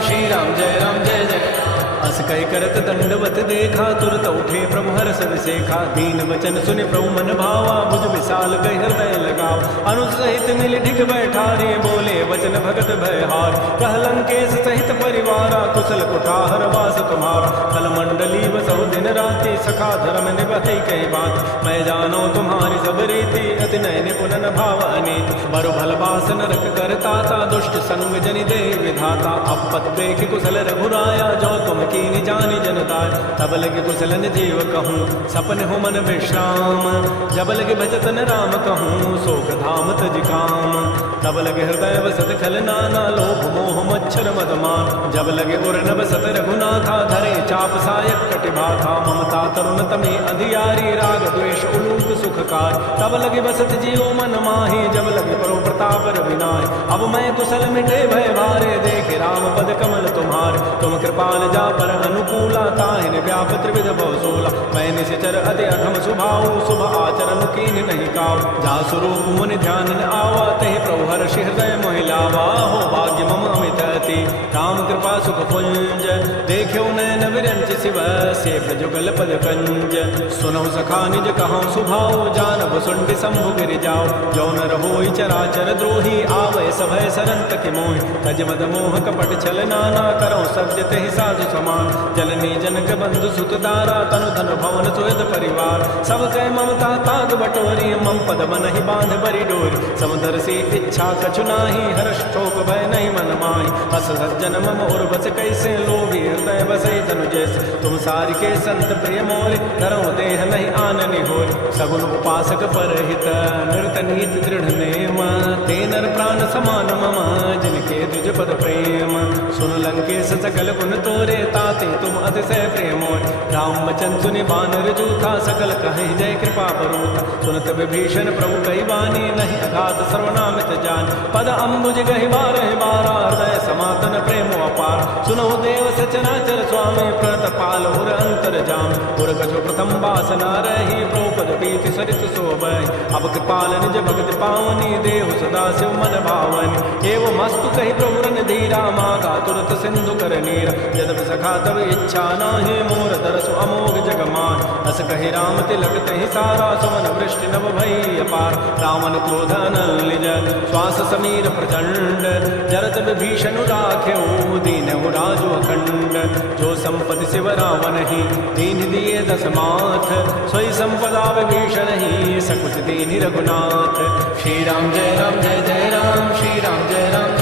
श्री राम जय जय। अस कह करत दंडवत देखा तुरत उठे प्रभु हर्ष विसेखा। दीन वचन सुनि प्रभु मन भावा भुज विशाल गहि हृदय लगाव। अनुज सहित मिल ढिग बैठारे बोले वचन भगत भयहार। कह लंकेश सहित परिवारा कुशल कुठार वास तुम्हारा। कल मंडली बसहु दिन राति सखा धर्म निभते कई बात। मैं जानो तुम्हारी सब रीति अति नय निपुण भाव अनीति। बरु भल बास नरक करताता दुष्ट संग जनि दे विधाता। अब पत देख कुशल रघुराया जो तुम कीनि जानि जनताय। तब लगे कुशलन जीव कहूँ सपन हो मन विश्राम। जब लगे भजत न राम कहूँ शोक धाम तज काम। तब लगे हृदय बसत खल नाना लोभ मोह मच्छर मदमान। जब लगे उर न बसत रघुनाथा धरे चाप सायक कटिभाथा। ममता तरुण तमे अधियारी राग द्वेष उलूक सुखकार। तब लगे बसत जीव मन माही जब लगे परो प्रताप रविनाय। अब मैं कुशल मिटे भय भारे देखे राम पद कमल तुम्हारे। तुम कृपाल जा पर अनुकूला ताहिन व्याप त्रिविध बहुसूला। मैं निश्चर अति अधम स्वभाव शुभ आचरण कीन नहीं काव। जा स्वरूप मुनि ध्यान न आवा तहि प्रभु हर्षि हृदय मोहि लावा। हो भाग्य मम अमित अति राम कृपा सुख पुंज। देखो नैन विरंच शिव सेख जुगल पद कंज। सुनहु सखा निज कहूँ सुभाव जानब सुंड शंभु गिरि जाओ। जो न रहोई चराचर द्रोही आवै सभय सरंत के मोहि। तज मद मोह कपट छल नाना करो सत्य तहि साधु समान। जननी जनक बंधु सुत दारा तनु धन भवन सुहृद परिवार। सब कह ममता ताग बटोरी मम पद मन ही बांध बरी डोरी। समुदर सी इच्छा कछु नाही हर्ष शोक भय नहीं मन माही। अस सज्जन मम उर्वस कैसे लोभी हृदय बसई तनु जैसे। तुम सारि के संत प्रिय मोरे धरो देह नहीं आननि होय। सगुन उपासक पर हित नृत नीत दृढ़ नेम। ते नर प्राण समान मम जिनके बसे तुझ पद प्रेम। सुन लंकेश सकल गुण तोरे ताते तुम अतिशय प्रेम। राम वचन सुनि बानर जूथा सकल कहि जय कृपा बरूथा। सुनत विभीषण प्रभु कहि बानी नहीं अगाध सर्वनामित जान। पद अम्बुज गहि बारहि बारा हृदय समातन प्रेम अपार। सुनहु देव सचराचर स्वामी प्रणत पाल उर अंतर जाम। उर कछु प्रथम वासना रही प्रोपद प्रीति सरित शोभहि। अब कृपाल निज भगत पावनी देहु सदा शिव मन भावनि। एवं मस्तु कहि प्रभु रन धीरा मागा तुरत सिंधु कर नीरा। यद्यपि सखा तब इच्छा नाहि मोर दरसु अमोघ जगमान। अस कहि राम तिलक तहि सारा सुमन वृष्टि नभ भई अपार। रावण क्रोध अनल निज श्वास समीर प्रचंड। जरत विभीषण राख्यऊ दीनहु राजु अखंड। जो संपत्ति शिव रावण ही दीन दिए दस माथ। सोई संपदा विभीषण ही सकुच दीनि रघुनाथ। श्री राम जय राम जय जय राम। श्री राम जय राम।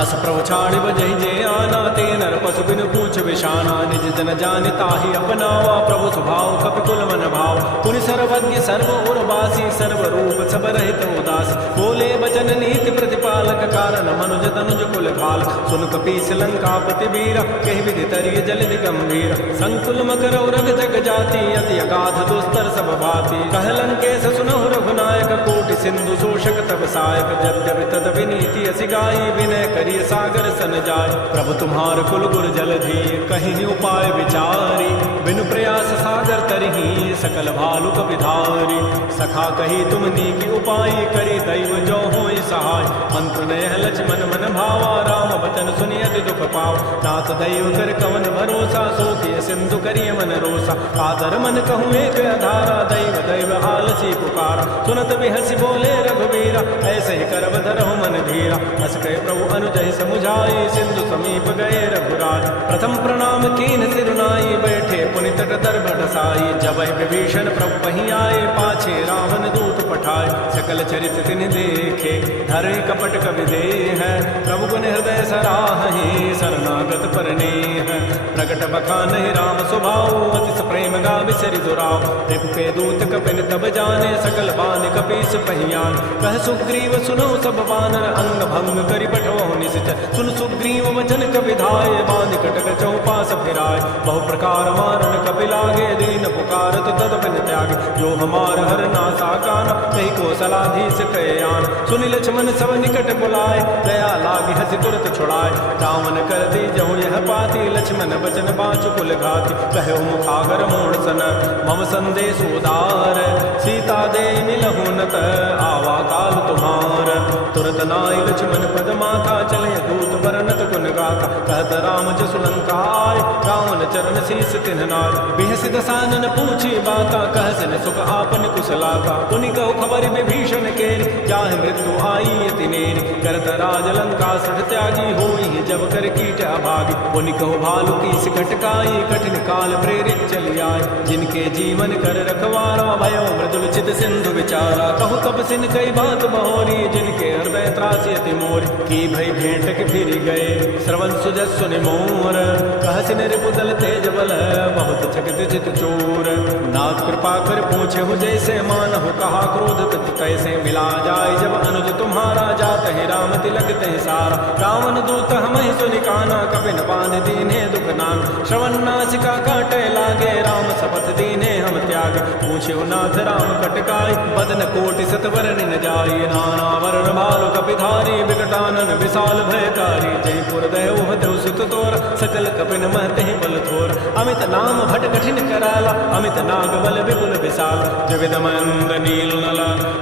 अस प्रभु छाड़ि बजहि जे आना। ते नर पशु बिनु पूछ विशाना। निज जन जानि ताहि अपनावा। प्रभु स्वभाव कपि कुल मन भाव। पुनि सर्वज्ञ सर्व उर्वासी सर्व रूप सब रहित उदास। बोले बचन नीति प्रतिपालक कारण मनुज तनुज कुल भाल। सुन कपीस लंकापति वीर कहि विधि तरिय जलधि गंभीर। संकुल मकर रग जग जाति अति अगाध दुस्तर सब भाति। कह लंकेश सुनहु रघुनायक कोटि सिंधु शोषक तब सायक। यद्यपि तदपि नीति असि गाई विनय करिय सागर सन जाय। प्रभु तुम्हार कुल गुर जलधि कहीं उपाय विचारी। बिनु प्रयास सागर तरही सकल भालु कपिधारी। सखा कही तुम नीकी उपाय करी दैव जो होई सहाय। मंत्र नयह लक्ष्मण मन भावा राम वचन सुनि अति दुख पाव। नाथ दैव कर कवन भरोसा सोखिय सिंधु करिय मन रोसा। कादर मन कहूँ एक अधारा दैव दैव आलसी पुकारा। सुनत बिहसी बोले रघुवीरा ऐसे ही करब धरहु मन धीरा। हस कहे प्रभु अनुजहि समुझाई सिंधु समीप गए रघुराज। प्रथम प्रणाम कीन सिरुनाई बैठे पुनि तट दर्भ साई। जब विभीषण प्रभु वहीं आए पाछे रावण दूत पठाए। सकल चरित तिन देखे धरे कपट कवि देह। प्रभु गुण हृदय सराहि शरणागत परनेह। प्रगट बखानहि राम स्वभाव अति प्रेम गावि सरि दुराव। रिपु के दूत कपिन तब जाने सकल बान कपीस पहियान। कह सुग्रीव सुनो सब बानर अंग भंग करि पठवहु निश्चर। सुन सुग्रीव वचन कपि धाये बांध कटक चौपास फिराय। बहु प्रकार मारन कपि लागे दीन पुकारत तद बिन त्यागे। जो हमार हर नासा कान कही कौशलाधीश कयान। सुनि लक्ष्मण सब निकट बुलाए दया लागे हसि तुरत छुड़ाए। रावण कर दी जहु यह पाती लक्ष्मण बचन बाँचु कुल घाति। कहो मुखागर मोड़ सन मम संदेश उदार। सीता दे मिलहु नत आवा काल तुम्हार। तुरत नाय लक्ष्मण पद माता चले दूत बरनत गुन गाता। कहत राम जसु लंका आय रावण चरण शीस तिन्ह नाय। बिहसि दसानन पूछी बाता कहसन सुख आपन कुशलाता। पुनि कहो खबर विभीषण केरि जाहि मृत्यु आई यति नेरि। करत राज लंका सठ त्यागी होई जब कर कीट अभागी। पुनि कहो भालु की सिकटकाई कठिन काल प्रेरित चली आय। जिनके जीवन कर रखवारा भयो मृदुल चित सिंधु विचारा। कहु तब सिन कई बात बहोरी जिनके हृदय त्रासी अति मोरी। की भई भेंट के फिर गए श्रवण सुजस सुनि मोर। कहसिन रिपुदल तेज बल बहुत चकित चित चोर। नाथ कृपा कर पूछे हो जैसे मानहु कहा क्रोध तैसे। मिला जाय जब अनुज तुम्हारा जात है राम तिलक तहि सारा। रावण दूत हमहि सुनि काना कपिन बांध दीने दुख नान। श्रवण नासिका काटे लागे राम शपथ दीने हम त्यागे। पूछे नाथ राम कटकाई बदन कोटि सतवर न जाई। नाना वर्ण भालु कपिधारी विकटानन विशाल भयकारी। जयपुर दयो देव सुत तोर सकल कपिन महते बल थोर। अमित नाम भट कठिन कराला अमित नाग बल विपुल विशाल। जविद मंद नील नल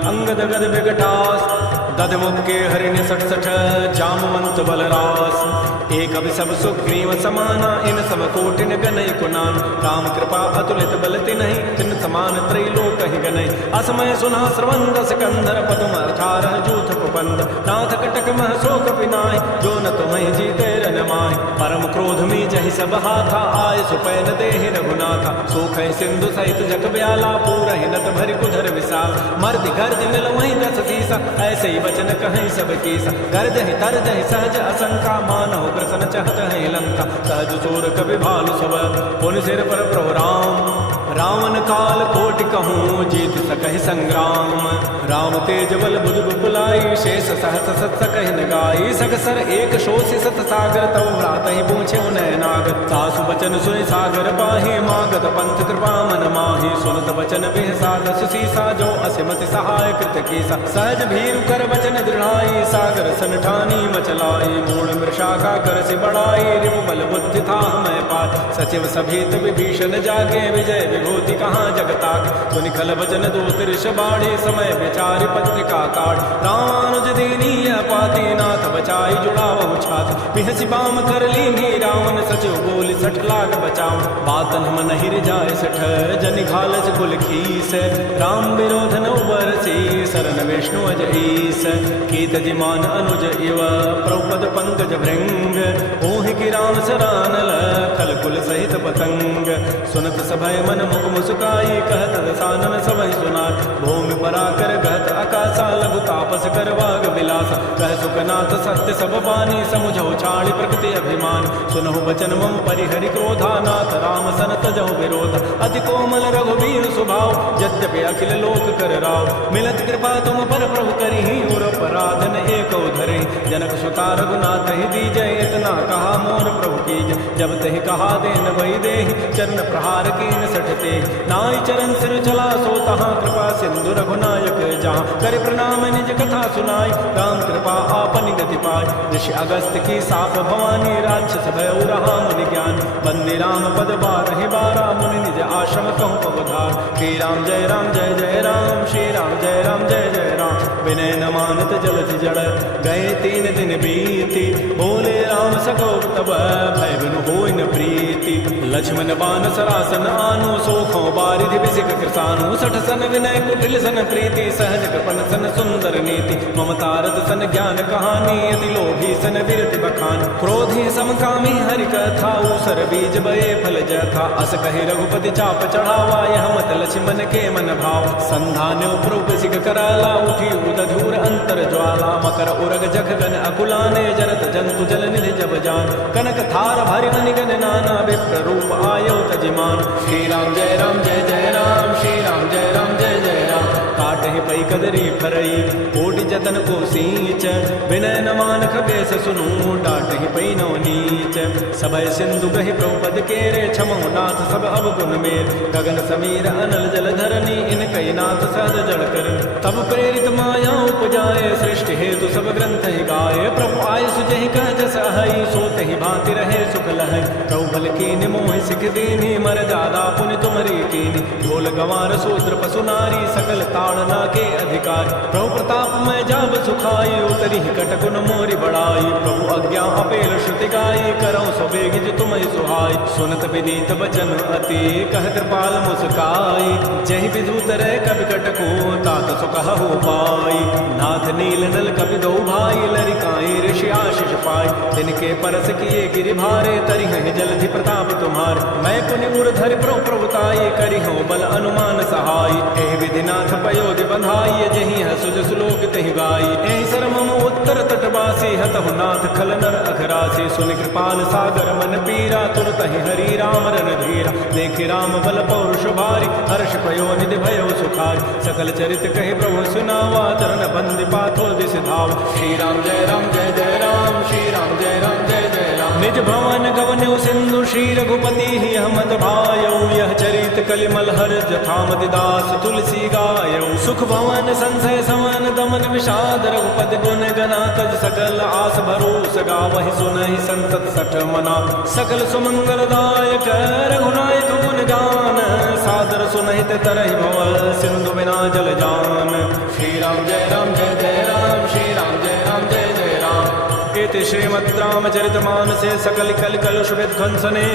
अंगद गद विकटास। दध मुख हरिण सठ सठ जामवंत बलरास। एक अभि सब सुग्रीव समाना इन सम कोटिन गनय कुनान। राम कृपा अतुलित बल तिन्हि तिन समान त्रैलोक ही गनय। असमय सुना श्रवण रस कंधर पदुम 18 जूथ कुपंद। नाथ कटक मह शोक पिनाय जो न तुम्हें जीते रन माय। परम क्रोध में जहि सब हाथा आय सुपैन देहि रघुनाथा। सोख सिंधु सहित जग ब्याला पूरहि नत भरि कुधर विशाल। मर्दि गर्दि मिल वहीं 10 सीसा ऐसे ही वचन कहें सब कीसा। गर्जहि तरजहि सहज असंका मानहु प्रसन्न चहत है लंका। सहज सूर कवि भालु सब पुनि सिर पर प्रभु राम रावण काल कोटि कहूँ जीत सकहि संग्राम। राम तेज बल बुध बुलाइ शेष सहस सत सकहि न गाई। सगसर एक शोषि सत सागर तव व्रातहि पूछे उनय नाग। सासु बचन सुनि सागर पाहि मागत पंथ कृपा मन माहि। सुनत बचन बिह साग सुसीसा जो असिमति सहाय कृत कीसा। सहज भीरु कर बचन दृढ़ाई सागर सन ठानी मचलाई। मूढ़ मृषा का कर से बढ़ाई रिपु बल बुद्धि था मैं पार। सचिव सभीत विभीषण जागे विजय विभूति कहाँ जगताग। सुनि खल बचन दूत ऋष बाढ़ी समय विचारि पत्रिका काढ़। रामानुज दीनीय पाति नाथ बचाई जुड़ावहु छाति। बिहसि बाम कर लीनी रावण सचिव बोली सठ लाख बचाओ। बातन मन हिर जाय सठ जनि घालस कुल खीस। राम विरोध न बरसी शरण विष्णु अज ईस। कीत जिमान अनुज इव प्रपद पंकज भृंग। ओहि की राम सरानल खल कुल सहित पतंग। सुनत सभय मन मुख मुस्काई कहत दसानन सबहि सुनाय। भूमि पराकर कहत आकाशा लघु तापस कर वाग विलासा। कह सुखनाथ सत्य सब बानी समुझौ छाड़ी प्रकृति अभिमान। सुनहु बचन मम परिहरि क्रोधा नाथ राम सन तजहु विरोध। अति कोमल रघुवीर स्वभाव यद्यपि अखिल लोक कर राव। मिलत कृपा तुम पर प्रभु करिहि उर पराधन एक धरे। जनक सुता रघुनाथ ही दीजय इतना कहा मोर प्रभु कीज। जब तहि कहा देन वही देहि चरण प्रहार कीन सठते। नाई चरण सिर चला सो तहाँ कृपा सिंधु रघुनायक जहाँ। कर प्रणाम निज कथा सुनाई राम कृपा आपनि गति पाय। ऋषि अगस्त्य की साप भवानी राक्षस भय रहा मुनि ज्ञान। बंदे राम पद बारहि बारा मुनि निज आश्रम कहूँ पवधार। श्री राम जय राम जय जय राम श्री राम जय राम जय जय राम। विनय न मानत जलधि जड़ गए 3 दिन बीती। बोले राम सको तब भय बिनु होय न प्रीति। लक्ष्मण बान सरासन आनु सोखों बारिधि बिसिक कृसानु। सठ सन विनय कुटिल सन प्रीति सहज कृपण सन सुंदर नीति। ममता रत सन ज्ञान कहानी अति लोभी सन विरति बखान। क्रोधी समकामी हरि कथा ऊसर बीज बये फल जथा। अस कहि रघुपति चाप चढ़ावा यह मत लक्ष्मण के मन भाव। संधान उपरूप सिख कराला उठी उदधूर अंतर ज्वाला। मकर उरग जख गन अकुलाने जरत जंतु जल निधि जब जान। कनक थार भरि मनिगन नाना विप्र रूप आयो तजिमान। श्री राम जय राम जय जय राम श्री राम जय राम जय जय राम। काटहि पै कदरी फरई कोटि जतन को सींच। विनय न मान खगेश सुनू डाटहि पै नौ नीच। सभय सिंधु कहि प्रभुपद केरे क्षमहु नाथ सब अवगुण मेर। गगन समीर अनल जल धरनी इन कई नाथ सहज जड़ कर। तब प्रेरित माया उपजाए सृष्टि हेतु सब ग्रंथ ही गाये। प्रभु आय सुजहि कह जस अहै सोते ही भांति रहे सुख लहै। प्रभु बल कीनि मोहि सिख दीनी मर जादा पुनि तुमरी कीनी। ढोल गंवार सूत्र पशु नारी सकल ताड़ना के अधिकार। प्रभु प्रताप मैं जाब सुखाई उतरी कटकुन मोरी बढ़ाई। प्रभु आज्ञा अपेल श्रुति गाई करौ सो तुम सुहाई। सुनत विनीत बचन अति कह कृपाल मुस्काई। जहि विधुत रह कवि कटको तात सुकहु पाई। नाथ नील नल कवि दो भाई लरिकाई ऋषि आशीष पाई। तिनके परस किए गिरि भारे तरिहहि जलधि प्रताप तुम्हार। मैं पुनि उर्धरि प्रभुताई करिहु बल अनुमान सहाय। एहि विधिनाथ पयोधि बंधाई जहि सुज सुलोक तहि गाई। एहि सरमम उत्तर तटवासी हतहु नाथ खल नर अघरासी। सुनि कृपाल सागर मन पीरा तुरतहि हरि राम रन धीरा। देखि राम बल पौरुष भारी हर्ष पयोनिधि भयो सुखारी। सकल चरित कहि प्रभु सुनावा चरण बंदि पाथो दिस धाव। श्री राम जय राम जय जय राम श्री राम जय राम जय जय राम। निज भवन गवन्यु सिंधु श्री रघुपति ही हमत भायौ। यह चरित कलिमल हर जथामति दास तुलसी गायौ। सुख भवन संशय समन दमन विषाद रघुपति गुण गना तज सकल आस भरोस गावहि सुनहि संतत सठ मना। सकल सुमंगल दायक रघुनायक गुण गान। सादर सुनहित तरहि भव सिंधु बिना जल जान। श्री राम जय राम जय जय राम श्री राम जय राम जय जय राम। इति श्रीमद् रामचरितमानसे सकल कल कलुष विध्वंसने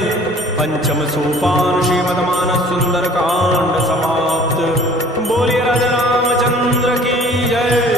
पंचम सोपान श्रीमद्मानस सुंदर कांड समाप्त। बोलिए राजा रामचंद्र की जय।